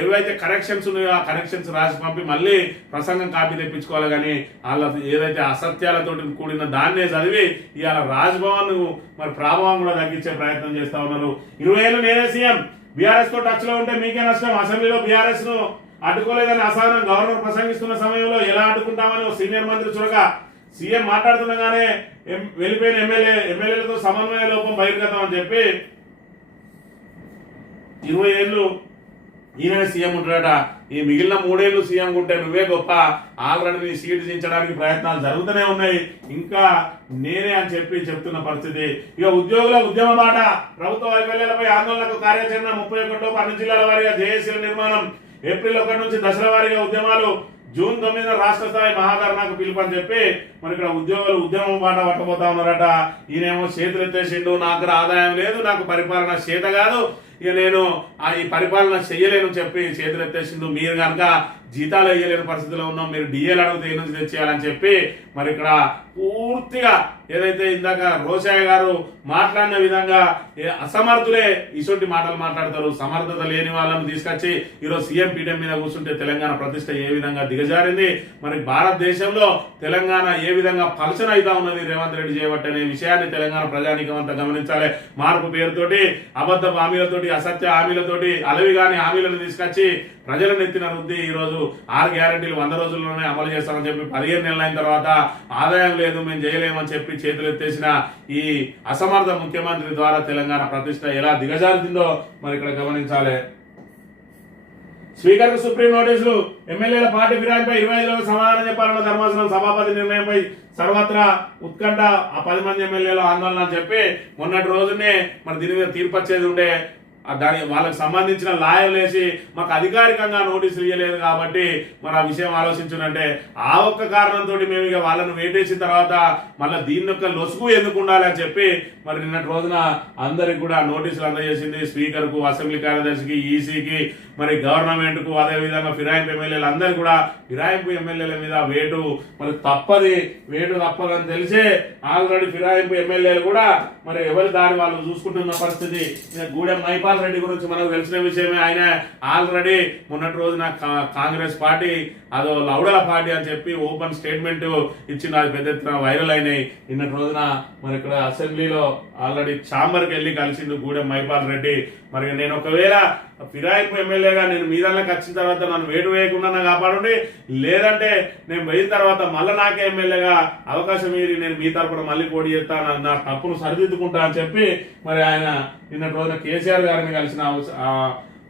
ఏవైతే కరెక్షన్స్ ఉన్నాయో ఆ కరెక్షన్స్ రాసి పంపి మళ్ళీ ప్రసంగం కాపీ తెప్పించుకోవాలి. కానీ వాళ్ళ ఏదైతే అసత్యాలతో కూడిన దాన్నే చదివి ఇవాళ రాజ్భవన్ మరి ప్రభావం కూడా తగ్గించే ప్రయత్నం చేస్తా ఉన్నారు. 20 ఏళ్ళు నేనే సీఎం, బీఆర్ఎస్ తో టచ్ లో ఉంటే మీకే నష్టం, అసెంబ్లీలో బీఆర్ఎస్ ను అడ్డుకోలేదని అసహనం. గవర్నర్ ప్రసంగిస్తున్న సమయంలో ఎలా అడ్డుకుంటామని ఒక సీనియర్ మంత్రి చురక. సీఎం మాట్లాడుతుండగానే వెళ్ళిపోయిన ఎమ్మెల్యేలతో సమన్వయ లోపం బహిర్గతం అని చెప్పి 20 ఏళ్ళు ఈయన సీఎం ఉంటాడట. ఈ మిగిలిన 3 ఏళ్ళు సీఎం ఉంటే నువ్వే గొప్ప, ఆల్రెడీ నీ సీటు దించడానికి ప్రయత్నాలు జరుగుతూనే ఉన్నాయి, ఇంకా నేనే అని చెప్పి చెప్తున్న పరిస్థితి. ఇక ఉద్యోగుల ఉద్యమ బాట, ప్రభుత్వ వైఫల్యాలపై ఆందోళనకు కార్యాచరణ. 31 అన్ని జిల్లాల వారీగా జేఏసీల నిర్మాణం. ఏప్రిల్ 1 నుంచి దశల వారీగా ఉద్యమాలు. జూన్ 9 రాష్ట్ర స్థాయి మహాధర్నాకు పిలుపని చెప్పి మరి ఇక్కడ ఉద్యోగులు ఉద్యమం బాట పట్టబోతా ఉన్నారట. ఈయనేమో చేతులు ఎత్తేసిండు, నాకు ఆదాయం లేదు, నాకు పరిపాలన చేత కాదు, ఇక నేను ఈ పరిపాలన చెయ్యలేను చెప్పి చేతులు ఎత్తేసిండు. మీరు కనుక జీతాలు వేయలేని పరిస్థితిలో ఉన్నాం, మీరు డిఏలు అడిగితే ఏ నుంచి తెచ్చేయాలని చెప్పి మరి ఇక్కడ పూర్తిగా ఏదైతే ఇందాక రోషయ్య గారు మాట్లాడిన విధంగా అసమర్థులే ఇటువంటి మాటలు మాట్లాడతారు. సమర్థత లేని వాళ్ళని తీసుకొచ్చి ఈరోజు సీఎం పీఠం మీద కూర్చుంటే తెలంగాణ ప్రతిష్ట ఏ విధంగా దిగజారింది, మరి భారతదేశంలో తెలంగాణ ఏ విధంగా పలచన అవుతా ఉన్నది రేవంత్ రెడ్డి చేయబట్టి అనే విషయాన్ని తెలంగాణ ప్రజానీకం అంతా గమనించాలి. మార్పు పేరుతోటి అబద్ధ హామీలతోటి అసత్య హామీలతోటి అలవిగాని హామీలను తీసుకొచ్చి ప్రజలను ఎత్తిన వృద్ధి ఈ రోజు 6 గ్యారెంటీలు 100 రోజుల్లోనే అమలు చేస్తామని చెప్పి 15 నెలలు అయిన తర్వాత ఆదాయం లేదు మేము చేయలేమని చెప్పి చేతులు ఎత్తేసిన ఈ అసమర్థ ముఖ్యమంత్రి ద్వారా తెలంగాణ ప్రతిష్ట ఎలా దిగజారుతుందో మరి ఇక్కడ గమనించాలి. స్పీకర్ కు సుప్రీం నోటీసులు. ఎమ్మెల్యేల పార్టీ ఫిర్యాదుపై 25 సమాధానం చెప్పాలన్న ధర్మాసనం సభాపతి నిర్ణయంపై సర్వత్రా ఉత్కంఠ. ఆ 10 మంది ఎమ్మెల్యేలు ఆందోళన అని చెప్పి మొన్నటి రోజునే మరి దీని మీద తీర్పు వచ్చేది ఉండే. దాని వాళ్ళకి సంబంధించిన లాయర్లు వేసి మాకు అధికారికంగా నోటీసులు ఇవ్వలేదు కాబట్టి మరి ఆ విషయం ఆలోచించునంటే ఆ ఒక్క కారణంతో మేము ఇక వాళ్ళను వేటేసిన తర్వాత మళ్ళీ దీని యొక్క లొసుగు ఎందుకు ఉండాలి అని చెప్పి మరి నిన్నటి రోజున అందరికి కూడా నోటీసులు అందజేసింది. స్పీకర్ కు, అసెంబ్లీ కార్యదర్శికి, ఈసీకి, మరి గవర్నమెంట్ కు, అదే విధంగా ఫిరాయింపు ఎమ్మెల్యేలు అందరు కూడా ఫిరాయింపు ఎమ్మెల్యేల మీద వేటు మరి వేటు తప్పదని తెలిసే ఆల్రెడీ ఫిరాయింపు ఎమ్మెల్యేలు కూడా మరి ఎవరి దారి వాళ్ళు చూసుకుంటున్న పరిస్థితి. గూడెం మైపాల్ రెడ్డి గురించి మనకు తెలిసిన విషయమే. ఆయన ఆల్రెడీ మొన్నటి రోజున కాంగ్రెస్ పార్టీ అదో లౌడల పార్టీ అని చెప్పి ఓపెన్ స్టేట్మెంట్ ఇచ్చింది. అది పెద్ద ఎత్తున వైరల్ అయినాయి. నిన్నటి రోజున మరి ఇక్కడ అసెంబ్లీలో ఆల్రెడీ ఛాంబర్కి వెళ్ళి కలిసిండు గూడెం మైపాల్ రెడ్డి. మరి నేను ఒకవేళ ఫిరాయింపు ఎమ్మెల్యేగా నేను మీదల్లోకి వచ్చిన తర్వాత నన్ను వేటు వేయకుండా నాకు కాపాడండి, లేదంటే నేను పోయిన తర్వాత మళ్ళీ నాకే ఎమ్మెల్యేగా అవకాశం ఇవ్వి నేను మీ తరపున మళ్ళీ పోటీ చేస్తాను, నా తప్పును సరిదిద్దుకుంటా అని చెప్పి మరి ఆయన నిన్నటి రోజున కేసీఆర్ గారిని కలిసిన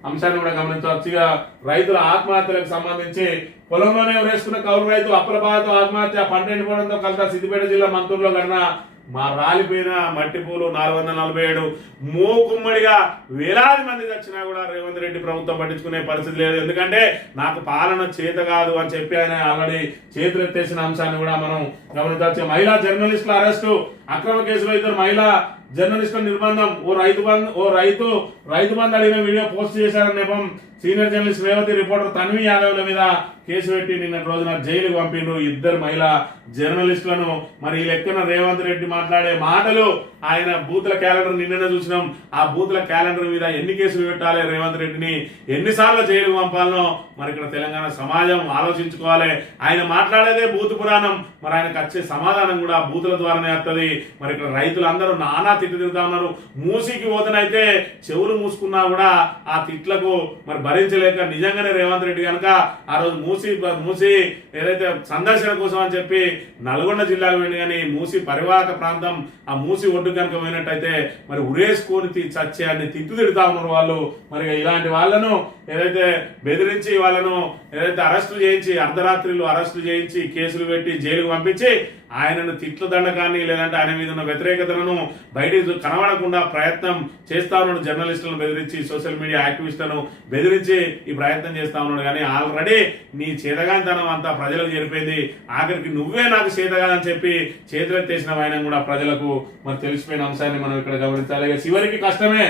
అంశాన్ని కూడా గమనించవచ్చు. ఇక రైతుల ఆత్మహత్యలకు సంబంధించి పొలంలోనే వేసుకున్న కౌలు రైతు అప్పుల బాధతో ఆత్మహత్య, పంట ఎండిపోవడంతో కలిసి సిద్దిపేట జిల్లా మంతూరులో గడిన మా రాలిపోయిన మట్టి పూలు 447 మూకుమ్మడిగా వేలాది మంది వచ్చినా కూడా రేవంత్ రెడ్డి ప్రభుత్వం పట్టించుకునే పరిస్థితి లేదు. ఎందుకంటే నాకు పాలన చేత కాదు అని చెప్పి ఆయన ఆల్రెడీ చేతులు ఎత్తేసిన అంశాన్ని కూడా మనం గమనించవచ్చు. మహిళా జర్నలిస్టుల అరెస్టు, అక్రమ కేసులో 2 మహిళా జర్నలిస్టుల నిర్బంధం, రైతు బంధు అడిగిన వీడియో పోస్ట్ చేశారని నెపం senior journalist Revathi reporter Tanvi యాదవ్ల మీద కేసు పెట్టి నిన్నటి రోజున జైలుకు పంపిండ్రు 2 మహిళా జర్నలిస్టులను. మరి ఈ లెక్కన రేవంత్ రెడ్డి మాట్లాడే మాటలు, ఆయన బూతుల క్యాలెండర్ నిన్ననే చూసినాం. ఆ బూతుల క్యాలెండర్ మీద ఎన్ని కేసులు పెట్టాలి, రేవంత్ రెడ్డిని ఎన్నిసార్లు జైలుకు పంపాలనో మరి ఇక్కడ తెలంగాణ సమాజం ఆలోచించుకోవాలి. ఆయన మాట్లాడేదే బూతు పురాణం, మరి ఆయనకు వచ్చే సమాధానం కూడా బూతుల ద్వారానే వస్తుంది. మరి ఇక్కడ రైతులందరూ నానా తిట్టు తిరుగుతా ఉన్నారు. మూసీకి పోతనైతే చెవులు మూసుకున్నా కూడా ఆ తిట్లకు మరి భరించలేక నిజంగానే రేవంత్ రెడ్డి కనుక ఆ రోజు మూసి ఏదైతే సందర్శన కోసం అని చెప్పి నల్గొండ జిల్లాకు వెళ్ళి కానీ మూసి పరివాహక ప్రాంతం ఆ మూసి ఒడ్డు కనుక పోయినట్టయితే మరి ఉరేసుకొని చచ్చే అన్ని తిట్టు తిడుతా ఉన్నారు వాళ్ళు. మరి ఇలాంటి వాళ్ళను ఏదైతే బెదిరించి వాళ్ళను ఏదైతే అరెస్టు చేయించి అర్ధరాత్రిలో అరెస్టు చేయించి కేసులు పెట్టి జైలుకు పంపించి ఆయనను తిట్ల దండకాన్ని లేదంటే ఆయన మీద ఉన్న వ్యతిరేకతలను బయటికి కనబడకుండా ప్రయత్నం చేస్తా ఉన్నాడు. జర్నలిస్టులను బెదిరించి సోషల్ మీడియా యాక్టివిస్టులను బెదిరించి ఈ ప్రయత్నం చేస్తా ఉన్నాడు. కానీ ఆల్రెడీ నీ చేతగానితనం అంతా ప్రజలకు చేరిపోయింది. ఆఖరికి నువ్వే నాకు చేతగాని చెప్పి చేతులెత్తేసిన ఆయన కూడా ప్రజలకు మరి తెలిసిపోయిన అంశాన్ని మనం ఇక్కడ గమనించాలి. చివరికి కష్టమే.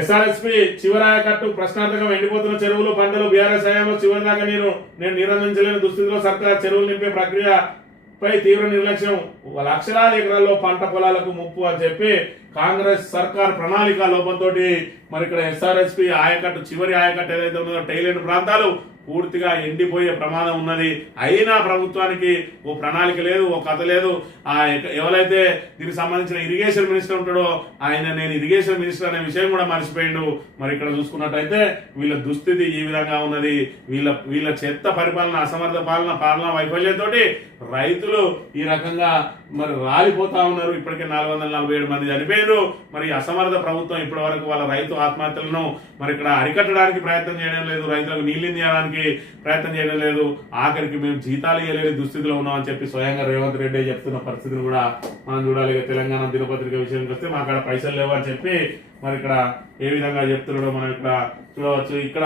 ఎస్ఆర్ఎస్పీ చివరి ఆయకట్టు ప్రశ్నార్థకం ఎండిపోతున్న చెరువులు పంటలు బీఆర్ఎస్ హయాంలో చివరి దాకా నేను నిరందించలేని దుస్థితిలో సర్కార్ చెరువులు నింపే ప్రక్రియపై తీవ్ర నిర్లక్ష్యం, లక్షలాది ఎకరాల్లో పంట పొలాలకు ముప్పు అని చెప్పి కాంగ్రెస్ సర్కార్ ప్రణాళిక లోపంతో మరి ఇక్కడ ఎస్ఆర్ఎస్పీ ఆయకట్టు చివరి ఆయకట్టు ఏదైతే ఉన్నదో టైలెండ్ ప్రాంతాలు పూర్తిగా ఎండిపోయే ప్రమాదం ఉన్నది. అయినా ప్రభుత్వానికి ఓ ప్రణాళిక లేదు, ఓ కథ లేదు. ఎవరైతే దీనికి సంబంధించిన ఇరిగేషన్ మినిస్టర్ ఉంటాడో ఆయన నేను ఇరిగేషన్ మినిస్టర్ అనే విషయం కూడా మర్చిపోయిండు. మరి ఇక్కడ చూసుకున్నట్టయితే వీళ్ళ దుస్థితి ఈ విధంగా ఉన్నది. వీళ్ళ చెత్త పరిపాలన, అసమర్థ పాలన వైఫల్యంతో రైతులు ఈ రకంగా మరి రాలిపోతా ఉన్నారు. ఇప్పటికే 447 మంది చనిపోయారు. మరి అసమర్థ ప్రభుత్వం ఇప్పటి వరకు వాళ్ళ రైతు ఆత్మహత్యలను మరి ఇక్కడ అరికట్టడానికి ప్రయత్నం చేయడం లేదు, రైతులకు నీళ్లు ఇవ్వడానికి ప్రయత్నం చేయడం లేదు. ఆఖరికి మేము జీతాలు ఇవ్వలేని దుస్థితిలో ఉన్నామని చెప్పి స్వయంగా రేవంత్ రెడ్డి చెప్తున్న పరిస్థితిని కూడా మనం చూడాలి. తెలంగాణ దినపత్రిక విషయానికి వస్తే మా అక్కడ పైసలు లేవు అని చెప్పి మరి ఇక్కడ ఏ విధంగా చెప్తున్నాడో మనం ఇక్కడ చూడవచ్చు. ఇక్కడ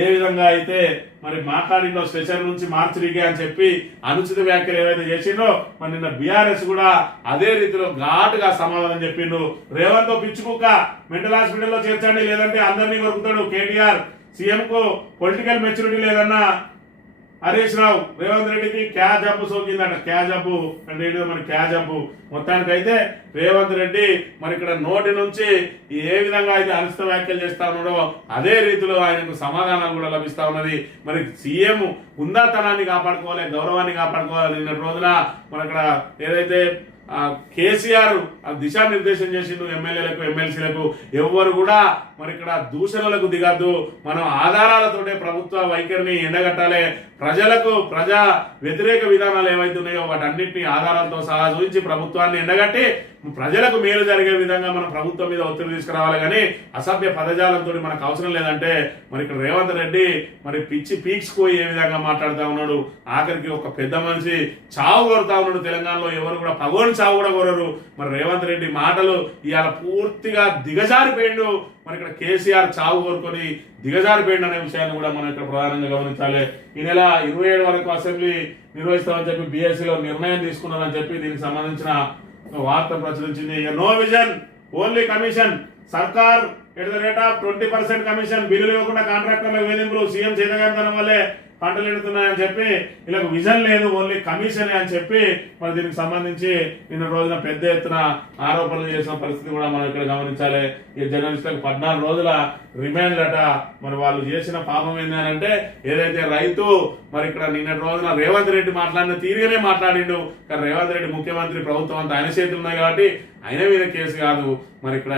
ఏ విధంగా అయితే మరి మాట్లాడిండో స్పెషల్ నుంచి మార్చిరిగే అని చెప్పి అనుచిత వ్యాఖ్యలు ఏవైతే చేసిండో మరి నిన్న బీఆర్ఎస్ కూడా అదే రీతిలో ఘాటుగా సమాధానం చెప్పిండు. రేవంత్ పిచ్చుకుక్క మెంటల్ హాస్పిటల్లో చేర్చండి, లేదంటే అందరినీ కొరుకుతాడు కేటీఆర్. సీఎం కు పొలిటికల్ మెచ్యూరిటీ లేదన్నా హరీష్ రావు. రేవంత్ రెడ్డికి క్యా జబ్బు సోకిందట. క్యా జబ్బు అంటే మరి క్యా జబ్బు. మొత్తానికైతే రేవంత్ రెడ్డి మరి ఇక్కడ నోటి నుంచి ఏ విధంగా అయితే అనుచిత వ్యాఖ్యలు చేస్తా ఉన్నాడో అదే రీతిలో ఆయనకు సమాధానాలు కూడా లభిస్తా ఉన్నది. మరి సీఎం ఉందాతనాన్ని కాపాడుకోవాలి, గౌరవాన్ని కాపాడుకోవాలి. నిన్న రోజున మరి అక్కడ ఏదైతే కేసీఆర్ దిశానిర్దేశం చేసిండు ఎమ్మెల్యేలకు ఎమ్మెల్సీలకు, ఎవ్వరు కూడా మరి ఇక్కడ దూషణలకు దిగద్దు. మనం ఆధారాలతోటే ప్రభుత్వ వైఖరిని ఎండగట్టాలి. ప్రజా వ్యతిరేక విధానాలు ఏవైతే ఉన్నాయో వాటన్నింటినీ ఆధారాలతో సహా చూపించి ప్రభుత్వాన్ని ఎండగట్టి ప్రజలకు మేలు జరిగే విధంగా మనం ప్రభుత్వం మీద ఒత్తిడి తీసుకురావాలి. కానీ అసభ్య పదజాలంతో మనకు అవసరం లేదంటే మరి ఇక్కడ రేవంత్ రెడ్డి మరి పిచ్చి పీక్స్పోయి ఏ విధంగా మాట్లాడుతూ ఉన్నాడు. ఆఖరికి ఒక పెద్ద మనిషి చావు కోరుతా ఉన్నాడు. తెలంగాణలో ఎవరు కూడా పగోని చావు కూడా కోరరు. మరి రేవంత్ రెడ్డి మాటలు ఇవాళ పూర్తిగా దిగజారిపోయిండు. మరి ఇక్కడ కేసీఆర్ చావు కోరుకొని దిగజారిపోయిండు అనే విషయాన్ని కూడా మనం ఇక్కడ ప్రధానంగా గమనించాలి. ఈ నెల 27 వరకు అసెంబ్లీ నిర్వహిస్తామని చెప్పి బీఎస్సీలో నిర్ణయం తీసుకున్నారని చెప్పి దీనికి సంబంధించిన వార్త ప్రచురించింది. నో విజన్ ఓన్లీ కమిషన్, సర్కార్ @ 20% కమిషన్, బిల్లులు ఇవ్వకుండా కాంట్రాక్టర్లకు వేధింపులు, సీఎం చేతగానితనం వల్లే పంటలు ఎండుతున్నాయని చెప్పి వీళ్ళకు విజన్ లేదు, ఓన్లీ కమిషన్ అని చెప్పి మరి దీనికి సంబంధించి నిన్న రోజున పెద్ద ఎత్తున ఆరోపణలు చేసిన పరిస్థితి కూడా మనం ఇక్కడ గమనించాలి. ఈ జర్నలిస్టులకు 14 రోజుల రిమాండ్ అట. మరి వాళ్ళు చేసిన పాపం ఏంటంటే ఏదైతే రైతు మరి ఇక్కడ నిన్నటి రోజున రేవంత్ రెడ్డి మాట్లాడిన తీరుగానే మాట్లాడిండు. కానీ రేవంత్ రెడ్డి ముఖ్యమంత్రి, ప్రభుత్వం అంతా ఆయన చేతులు ఉన్నాయి కాబట్టి ఆయన మీద కేసు కాదు. మరి ఇక్కడ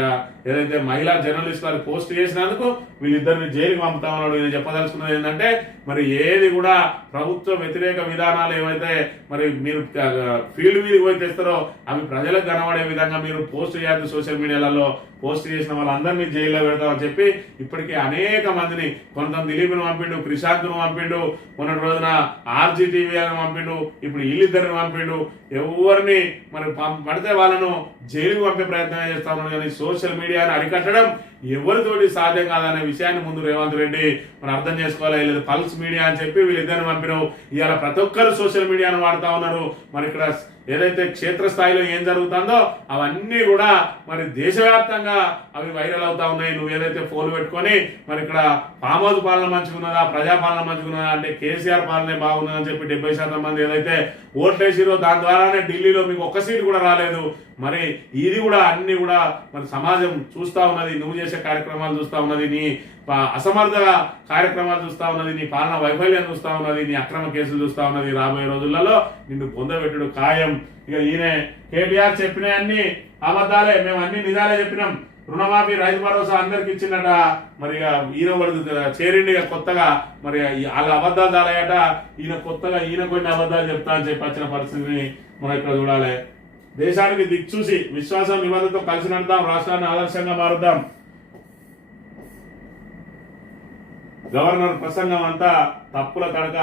ఏదైతే మహిళా జర్నలిస్ట్ గారు పోస్ట్ చేసినందుకు వీళ్ళిద్దరిని జైలుకి పంపుతా ఉన్నాడు. ఈయన చెప్పదలుచుకున్నది ఏంటంటే మరి ఏది కూడా ప్రభుత్వ వ్యతిరేక విధానాలు ఏవైతే మరి మీరు ఫీల్డ్ మీదకి పోయి తెస్తారో అవి ప్రజలకు కనబడే విధంగా మీరు పోస్ట్ చేయద్దు. సోషల్ మీడియాలలో పోస్ట్ చేసిన వాళ్ళందరినీ జైల్లో పెడతామని చెప్పి ఇప్పటికే అనేక మందిని, కొంత దిలీప్ను పంపిండు, ప్రశాంత్ను పంపిండు, మొన్నటి రోజున RGTV అని పంపిండు, ఇప్పుడు వీళ్ళిద్దరిని పంపిండు. ఎవరిని మరి పడితే వాళ్ళను జైలుకు పంపే ప్రయత్నం చేస్తా ఉన్నాడు. కానీ సోషల్ మీడియాను అరికట్టడం ఎవరితోటి సాధ్యం కాదనే విషయాన్ని ముందు రేవంత్ రెడ్డి మనం అర్థం చేసుకోవాలి. లేదు పల్స్ మీడియా అని చెప్పి వీళ్ళిద్దరిని పంపినావు. ఇవాళ ప్రతి ఒక్కరు సోషల్ మీడియాను వాడుతా ఉన్నారు. మరి ఇక్కడ ఏదైతే క్షేత్రస్థాయిలో ఏం జరుగుతుందో అవన్నీ కూడా మరి దేశవ్యాప్తంగా అవి వైరల్ అవుతా ఉన్నాయి. నువ్వు ఏదైతే ఫోన్ పెట్టుకొని మరి ఇక్కడ ఫామ్ హౌస్ పాలన మంచుకున్నదా, ప్రజాపాలన మంచుకున్నదా అంటే కేసీఆర్ పాలనే బాగున్నదని చెప్పి 70% మంది ఏదైతే ఓట్లేసిరో దాని ద్వారానే ఢిల్లీలో మీకు ఒక్క సీటు కూడా రాలేదు. మరి ఇది కూడా అన్ని కూడా మరి సమాజం చూస్తా ఉన్నది, నువ్వు చేసే కార్యక్రమాలు చూస్తా ఉన్నది, నీ అసమర్థ కార్యక్రమాలు చూస్తా ఉన్నది, నీ పాలన వైఫల్యం చూస్తా ఉన్నది, నీ అక్రమ కేసులు చూస్తా ఉన్నది. రాబోయే రోజులలో నిన్ను పొందబెట్టుడు ఖాయం. ఇక ఈయన కేటీఆర్ చెప్పినవన్నీ అబద్ధాలే, మేము అన్ని నిజాలే చెప్పినాం. రుణమాఫీ, రైతు భరోసా అందరికి ఇచ్చిందట. మరి ఈయన చేరిండి కొత్తగా మరి వాళ్ళ అబద్ధాలు దాలయ్యట. ఈయన కొన్ని అబద్ధాలు చెప్తా అని చెప్పి వచ్చిన పరిస్థితిని మనం ఇక్కడ చూడాలి. దేశానికి దిక్చూసి విశ్వాసం నిబంధనతో కలిసి నడుద్దాం, రాష్ట్రాన్ని ఆదర్శంగా మారుద్దాం. గవర్నర్ ప్రసంగం అంతా తప్పుల తడక,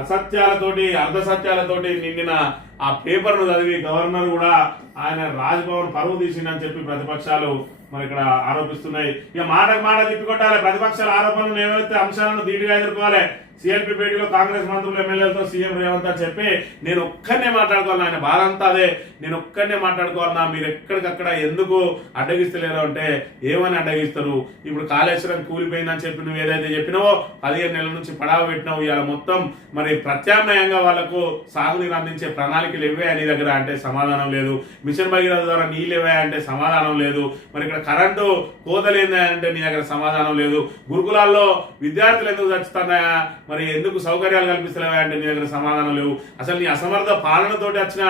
అసత్యాలతోటి, అర్ధసత్యాలతోటి నిండిన ఆ పేపర్ ను చదివి గవర్నర్ కూడా ఆయన రాజ్భవన్ పరువు తీసిందని చెప్పి ప్రతిపక్షాలు మరి ఇక్కడ ఆరోపిస్తున్నాయి. ఇక మాటకు మాట తిప్పికొట్టాలి. ప్రతిపక్షాల ఆరోపణలు ఏవైతే అంశాలను ధీటుగా ఎదుర్కోవాలి. సిఎల్పి భేటీలో కాంగ్రెస్ మంత్రులు, ఎమ్మెల్యేలతో సీఎం రేవంత్ అని చెప్పి నేను ఒక్కనే మాట్లాడుకోవాలన్నా, ఆయన బాధ అంతా అదే, నేను ఒక్కనే మాట్లాడుకోవాలన్నా, మీరు ఎక్కడికక్కడ ఎందుకు అడ్డగిస్తలేరు అంటే ఏమని అడ్డగిస్తారు? ఇప్పుడు కాళేశ్వరం కూలిపోయిందని చెప్పి నువ్వు ఏదైతే చెప్పినావో 15 నెలల నుంచి పడావ పెట్టినావు. ఇవాళ మొత్తం మరి ప్రత్యామ్నాయంగా వాళ్లకు సాగునీరు అందించే ప్రణాళికలు ఇవ్వే నీ దగ్గర అంటే సమాధానం లేదు. మిషన్ భగీరథ ద్వారా నీళ్ళు ఇవ్వా అంటే సమాధానం లేదు. మరి ఇక్కడ కరెంటు కోతలేందా అంటే నీ దగ్గర సమాధానం లేదు. గురుకులాల్లో విద్యార్థులు ఎందుకు చచ్చుతున్నాయా, మరి ఎందుకు సౌకర్యాలు కల్పిస్తలేవా అంటే నీ దగ్గర సమాధానం లేవు. అసలు నీ అసమర్థ పాలనతోటి వచ్చిన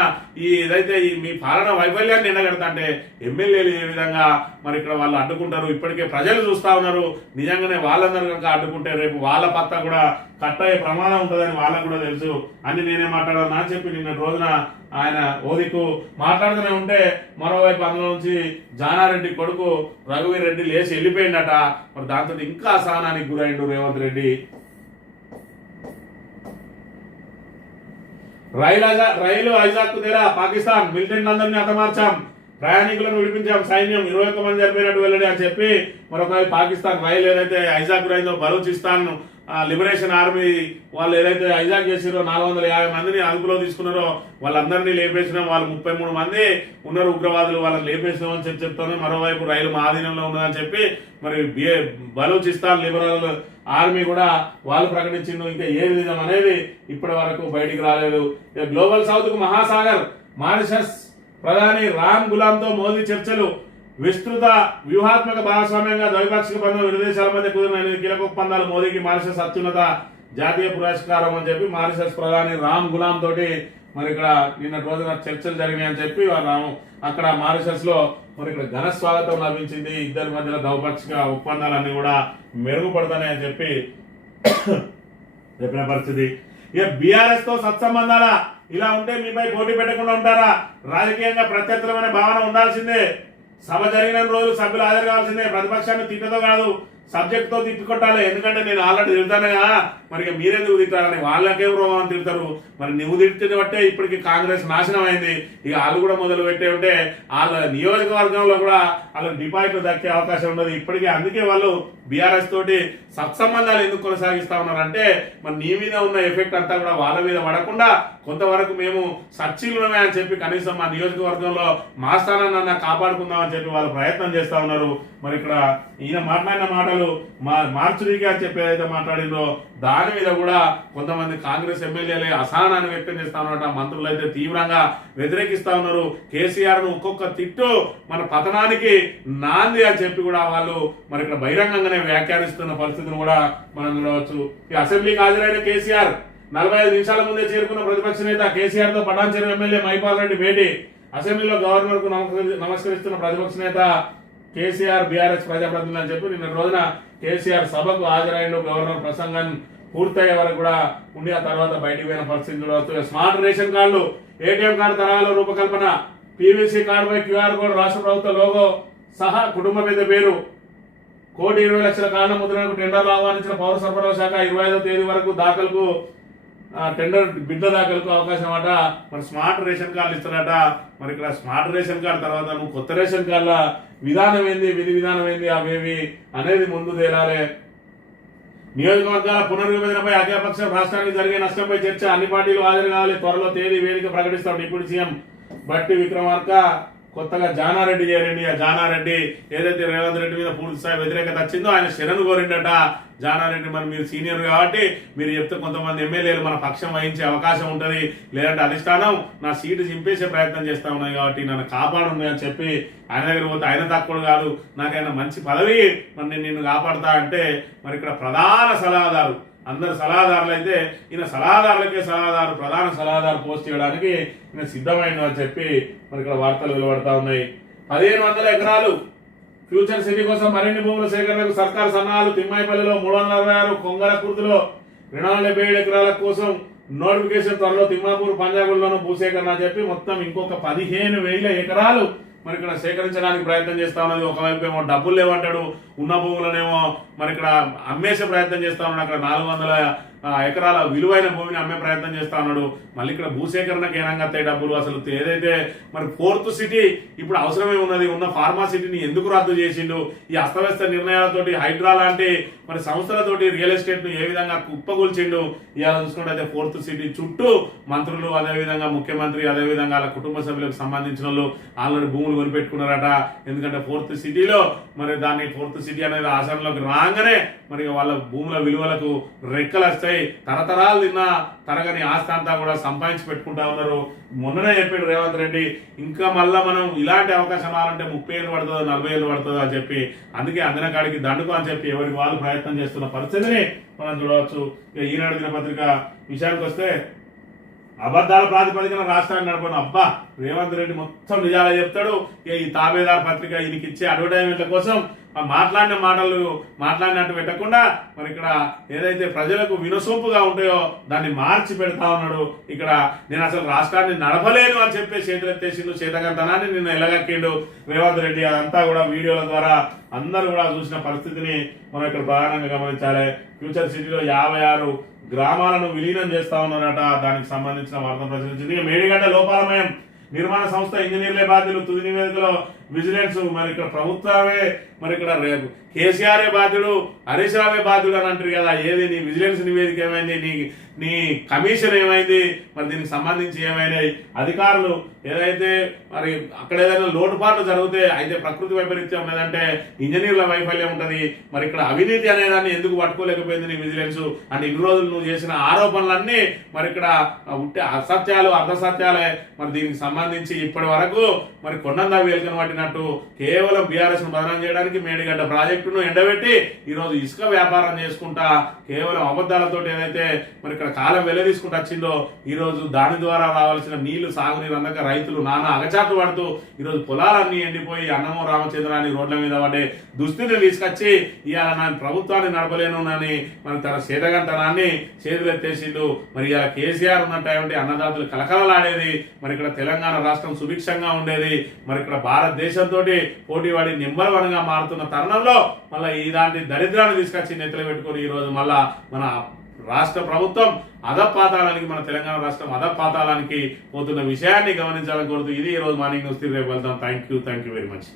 ఈ ఏదైతే మీ పాలన వైఫల్యాన్ని ఎండగడతా అంటే ఎమ్మెల్యేలు ఏ విధంగా మరి ఇక్కడ వాళ్ళు అడ్డుకుంటారు. ఇప్పటికే ప్రజలు చూస్తా ఉన్నారు. నిజంగానే వాళ్ళందరూ కనుక అడ్డుకుంటే రేపు వాళ్ళ పత్తా కూడా కట్టయ్యే ప్రమాదం ఉంటుందని వాళ్ళకు కూడా తెలుసు. అని నేనే మాట్లాడాను అని చెప్పి నిన్న రోజున ఆయన ఓదికు మాట్లాడుతూనే ఉంటే మరోవైపు అందులో నుంచి జానారెడ్డి కొడుకు రఘువీర్ రెడ్డి లేచి వెళ్ళిపోయిందట. మరి దాంతో ఇంకా అసహనానికి గురైండు రేవంత్ రెడ్డి. రైలు హైజాక్ తెరా, పాకిస్తాన్ మిలిటెంట్ అందరినీ హతమార్చాం, ప్రయాణికులను విడిపించాం, సైన్యం 21 మంది చనిపోయినట్టు వెళ్ళండి అని చెప్పి మరొక పాకిస్తాన్ రైలు ఏదైతే హైజాక్ రైందో బలూచిస్తాన్ లిబరేషన్ ఆర్మీ వాళ్ళు ఏదైతే హైజాక్ చేసిరో 450 మందిని అదుపులో తీసుకున్నారో వాళ్ళందరినీ లేపేసినాం. వాళ్ళు 33 మంది ఉన్నారు ఉగ్రవాదులు, వాళ్ళని లేపేసినాం అని చెప్పి చెప్తాను. మరోవైపు రైలు మా ఆధీనంలో ఉన్నదని చెప్పి మరి బలూచిస్తాన్ లిబరల్ ఆర్మీ కూడా వాళ్ళు ప్రకటించిండు. ఇంకా ఏది నిజం అనేది ఇప్పటి వరకు బయటికి రాలేదు. గ్లోబల్ సౌత్ కు మహాసాగర్, మారిషస్ ప్రధాని రామ్ గులాంతో మోదీ చర్చలు, విస్తృత వ్యూహాత్మక భాగస్వామ్యంగా ద్వైపాక్షిక బంధం ఇరు దేశాల మధ్య కుదిరిన కీలక ఒప్పందాలు, మోదీకి మారిషస్ అత్యున్నత జాతీయ పురస్కారం అని చెప్పి మారిషస్ ప్రధాని రామ్ గులాం తోటి మరి ఇక్కడ నిన్న రోజున చర్చలు జరిగినాయని చెప్పి అక్కడ మారిషస్ లో మరి ఇక్కడ ఘన స్వాగతం లభించింది. ఇద్దరి మధ్యలో ద్వైపాక్షిక ఒప్పందాలన్నీ కూడా మెరుగుపడతాయని చెప్పి చెప్పిన పరిస్థితి. ఇక బీఆర్ఎస్ తో సత్సంబంధాల ఇలా ఉంటే మీపై పోటీ పెట్టకుండా ఉంటారా? రాజకీయంగా ప్రత్యర్థులమైన భావన ఉండాల్సిందే. సభ జరిగిన రోజు సభ్యులు హాజరు కావాల్సిందే. ప్రతిపక్షాన్ని తిట్టతో కాదు, సబ్జెక్ట్ తో తిట్టుకొట్టాలి. ఎందుకంటే నేను ఆల్రెడీ తిడతానుగా, మరి మీరెందుకు తిట్టారని వాళ్ళకేం రోగం తిడతారు. మరి నువ్వు తిట్టిన బట్టే ఇప్పటికి కాంగ్రెస్ నాశనం అయింది. ఇక వాళ్ళు కూడా మొదలు పెట్టే ఉంటే వాళ్ళ నియోజకవర్గంలో కూడా వాళ్ళకి డిపాజిట్లు దక్కే అవకాశం ఉండదు ఇప్పటికీ. అందుకే వాళ్ళు బీఆర్ఎస్ తోటి సత్సంబంధాలు ఎందుకు కొనసాగిస్తా ఉన్నారంటే మరి నీ మీద ఉన్న ఎఫెక్ట్ అంతా కూడా వాళ్ళ మీద పడకుండా కొంతవరకు మేము సచ్చిలుమే అని చెప్పి కనీసం మా నియోజకవర్గంలో మా స్థానాన్ని కాపాడుకుందాం అని చెప్పి వాళ్ళు ప్రయత్నం చేస్తా ఉన్నారు. మరి ఇక్కడ ఈయన మాట్లాడిన మాట మాటలు మార్చురీగా చెప్పేదైతే మాట్లాడిందో దాని మీద కూడా కొంతమంది కాంగ్రెస్ ఎమ్మెల్యేలే అసహనాన్ని వ్యక్తం చేస్తా ఉన్నట, మంత్రులు అయితే తీవ్రంగా వ్యతిరేకిస్తా ఉన్నారు. కేసీఆర్ ను ఒక్కొక్క తిట్టు మన పతనానికి నాంది అని చెప్పి కూడా వాళ్ళు మరి ఇక్కడ బహిరంగంగానే వ్యాఖ్యానిస్తున్న పరిస్థితిని కూడా మనం చూడవచ్చు. ఈ అసెంబ్లీకి హాజరైన కేసీఆర్ 45 నిమిషాల ముందే చేరుకున్న ప్రతిపక్ష నేత కేసీఆర్ తో పటాన్చెరు ఎమ్మెల్యే మైపాల్ రెడ్డి భేటీ. అసెంబ్లీలో గవర్నర్ కు నమస్కరిస్తున్న ప్రతిపక్ష నేత కేసీఆర్ బీఆర్ఎస్ ప్రజాప్రతినిధులు అని చెప్పి నిన్న రోజున కేసీఆర్ సభకు హాజరైన గవర్నర్ ప్రసంగం పూర్తయ్యే వరకు కూడా ఉండి ఆ తర్వాత బయటికి పోయిన పరిస్థితి చూడవచ్చు. స్మార్ట్ రేషన్ కార్డులు, ఏటీఎం కార్డు తరహాలో రూపకల్పన, పీవీసీ కార్డుపై క్యూఆర్ కోడ్, రాష్ట్ర ప్రభుత్వ లోగో సహా కుటుంబ పెద్ద పేరు, 1,20,00,000 కార్డుల ముద్రణకు టెండర్లు ఆహ్వానించిన పౌర సరఫరాల శాఖ 25వ తేదీ వరకు దాఖలకు టెండర్ బిడ్డ దాఖలకు అవకాశం అట. మరి స్మార్ట్ రేషన్ కార్డులు ఇస్తారట. మరి ఇక్కడ స్మార్ట్ రేషన్ కార్డు తర్వాత నువ్వు కొత్త రేషన్ కార్డుల విధానం ఏంది, విధి విధానం ఏంది, అవేవి అనేది ముందు తేలాలి. నియోజకవర్గాల పునర్విభజనపై అఖిలపక్షం రాష్ట్రానికి జరిగే నష్టంపై చర్చ, అన్ని పార్టీలు హాజరు కావాలి, త్వరలో తేదీ వేదిక ప్రకటిస్తాం డిప్యూటీ సీఎం బట్టి విక్రమార్క. కొత్తగా జానారెడ్డి చేరండి. ఆ జానారెడ్డి ఏదైతే రేవంత్ రెడ్డి మీద పూర్తి స్థాయి వ్యతిరేకత వచ్చిందో ఆయన శరణు కోరిండట. జానారెడ్డి మరి మీరు సీనియర్ కాబట్టి మీరు చెప్తే కొంతమంది ఎమ్మెల్యేలు మన పక్షం వహించే అవకాశం ఉంటుంది, లేదంటే అధిష్టానం నా సీటు చింపేసే ప్రయత్నం చేస్తా ఉన్నాయి కాబట్టి నన్ను కాపాడుంది అని చెప్పి ఆయన దగ్గర పోతే ఆయన తక్కువ కాదు, నాకైనా మంచి పదవి, మరి నేను నిన్ను కాపాడుతా అంటే మరి ఇక్కడ ప్రధాన సలహాదారు, అందరు సలహాదారులు అయితే ఈయన సలహాదారులకే సలహాదారు, ప్రధాన సలహాదారు పోస్ట్ చేయడానికి ఈయన సిద్ధమైంది అని చెప్పి మరి ఇక్కడ వార్తలు వెలువడతా ఉన్నాయి. 1,500 ఎకరాలు ఫ్యూచర్ సిటీ కోసం మరిన్ని భూముల సేకరణకు సర్కారు సన్నాహాలు. తిమ్మాయిపల్లిలో 366, కొంగరకుర్తిలో 277 ఎకరాల కోసం నోటిఫికేషన్ త్వరలో. తిమ్మాపూర్, పంజాగుల్లోనూ భూసేకరణ అని చెప్పి మొత్తం ఇంకొక 15,000 ఎకరాలు మరి ఇక్కడ సేకరించడానికి ప్రయత్నం చేస్తా ఉన్నది. ఒకవైపు ఏమో డబ్బులు లేవంటాడు, ఉన్న భూములనేమో మరి ఇక్కడ అమ్మేసే ప్రయత్నం చేస్తా ఉన్నాడు. అక్కడ 400 ఎకరాల విలువైన భూమిని అమ్మే ప్రయత్నం చేస్తా ఉన్నాడు. మళ్ళీ ఇక్కడ భూసేకరణకు ఏనంగా వస్తాయి డబ్బులు. అసలు ఏదైతే మరి 4th సిటీ ఇప్పుడు అవసరమే ఉన్నది, ఉన్న ఫార్మా సిటీని ఎందుకు రద్దు చేసిండు? ఈ అస్తవ్యస్త నిర్ణయాలతోటి హైడ్రా లాంటి మరి సంస్థలతోటి రియల్ ఎస్టేట్ ను ఏ విధంగా కుప్పగొల్చిండు? ఇవాళ చూసుకుంటే 4th సిటీ చుట్టూ మంత్రులు, అదేవిధంగా ముఖ్యమంత్రి, అదేవిధంగా వాళ్ళ కుటుంబ సభ్యులకు సంబంధించిన వాళ్ళు ఆల్రెడీ భూములు కొనిపెట్టుకున్నారట. ఎందుకంటే 4th సిటీలో మరి దాన్ని 4th సిటీ అనేది ఆచరణలోకి రాగానే మరి వాళ్ళ భూముల విలువలకు రెక్కలు వస్తాయి. తరతరాలు తిన్న తరగని ఆస్తి అంతా కూడా సంపాదించి పెట్టుకుంటా ఉన్నారు. మొన్ననే చెప్పాడు రేవంత్ రెడ్డి, ఇంకా మళ్ళా మనం ఇలాంటి అవకాశం రావాలంటే 30 ఏళ్ళు పడుతుందో 40 ఏళ్ళు పడుతుందో అని చెప్పి, అందుకే అందిన కాడికి దండుకో అని చెప్పి ఎవరికి వాళ్ళు ప్రయత్నం చేస్తున్న పరిస్థితిని మనం చూడవచ్చు. ఇక ఈనాడు దినపత్రిక విషయానికి వస్తే అబద్ధాల ప్రాతిపదికన రాష్ట్రాన్ని నడపను. అబ్బా రేవంత్ రెడ్డి మొత్తం నిజాలే చెప్తాడు. ఇక ఈ తాబేదార్ పత్రిక ఈయనకి ఇచ్చే అడ్వర్టైజ్మెంట్ల కోసం మాట్లాడిన మాటలు మాట్లాడినట్టు పెట్టకుండా మరి ఇక్కడ ఏదైతే ప్రజలకు వినసొంపుగా ఉంటాయో దాన్ని మార్చి పెడతా ఉన్నాడు. ఇక్కడ నేను అసలు రాష్ట్రాన్ని నడపలేను అని చెప్పి చేతులెత్తేసిండు, చేతకంతనాన్ని నిన్న ఎలగక్కిండు రేవంత్ రెడ్డి. అదంతా కూడా వీడియోల ద్వారా అందరూ కూడా చూసిన పరిస్థితిని మనం ఇక్కడ ప్రధానంగా గమనించాలి. ఫ్యూచర్ సిటీలో 56 గ్రామాలను విలీనం చేస్తా ఉన్నారట. దానికి సంబంధించిన వార్త ప్రచురించింది. మేడిగడ్డ లోపాలమయం నిర్మాణ సంస్థ ఇంజనీర్లే బాధ్యులు, తుది నివేదికలో విజిలెన్స్. మరి ఇక్కడ ప్రభుత్వమే మరి ఇక్కడ కేసీఆర్ బాధ్యుడు, హరీష్ రావే బాధ్యుడు అని అంటారు కదా. ఏది నీ విజిలెన్స్ నివేదిక ఏమైంది, నీ కమిషన్ ఏమైంది, మరి దీనికి సంబంధించి ఏమైనాయి? అధికారులు ఏదైతే మరి అక్కడ ఏదైనా లోటుపాట్లు జరిగితే అయితే ప్రకృతి వైపరీత్యం లేదంటే ఇంజనీర్ల వైఫల్యం ఉంటది. మరి ఇక్కడ అవినీతి అనేదాన్ని ఎందుకు పట్టుకోలేకపోయింది నీ విజిలెన్స్? అంటే ఇన్ని రోజులు నువ్వు చేసిన ఆరోపణలన్నీ మరి ఇక్కడ ఉంటే అసత్యాలు, అర్ధసత్యాలే. మరి దీనికి సంబంధించి ఇప్పటి వరకు మరి కొండందా వేలుకను పట్టినట్టు కేవలం బీఆర్ఎస్ ను బదనాం చేయడానికి మేడిగడ్డ ప్రాజెక్టును ఎండబెట్టి ఈ రోజు ఇసుక వ్యాపారం చేసుకుంటా కేవలం అబద్ధాలతో ఏదైతే మరి ఇక్కడ కాలం వెళ్లదీసుకుంటూ వచ్చిందో ఈ రోజు దాని ద్వారా రావాల్సిన నీళ్లు, సాగునీరు అందక రైతులు నానా అగచాట్లు పడుతూ ఈ రోజు పొలాలన్నీ ఎండిపోయి అన్నమో రామచంద్రాన్ని రోడ్ల మీద పడే దుస్థితిని తీసుకొచ్చి ఇవాళ నేను ప్రభుత్వాన్ని నడపలేను అని మరి తన చేతగంతనాన్ని చేతులెత్తేసిండు. మరి ఇలా కేసీఆర్ ఉన్నట్టు అన్నదాతలు కలకలలాడేది. మరి ఇక్కడ తెలంగాణ రాష్ట్రం సుభిక్షంగా ఉండేది. మరి ఇక్కడ భారతదేశంతో పోటీవాడి నెంబర్ 1 గా మారుతున్న తరుణంలో మళ్ళీ ఇలాంటి దరిద్రాన్ని తీసుకొచ్చి నెత్తలు పెట్టుకొని ఈ రోజు మళ్ళా మన రాష్ట్ర ప్రభుత్వం అధపాతాళానికి, మన తెలంగాణ రాష్ట్రం అధపాతాళానికి పోతున్న విషయాన్ని గమనించాలని కోరుతూ ఇది ఈ రోజు మార్నింగ్ న్యూస్. రేపు వెళ్దాం. Thank you very much.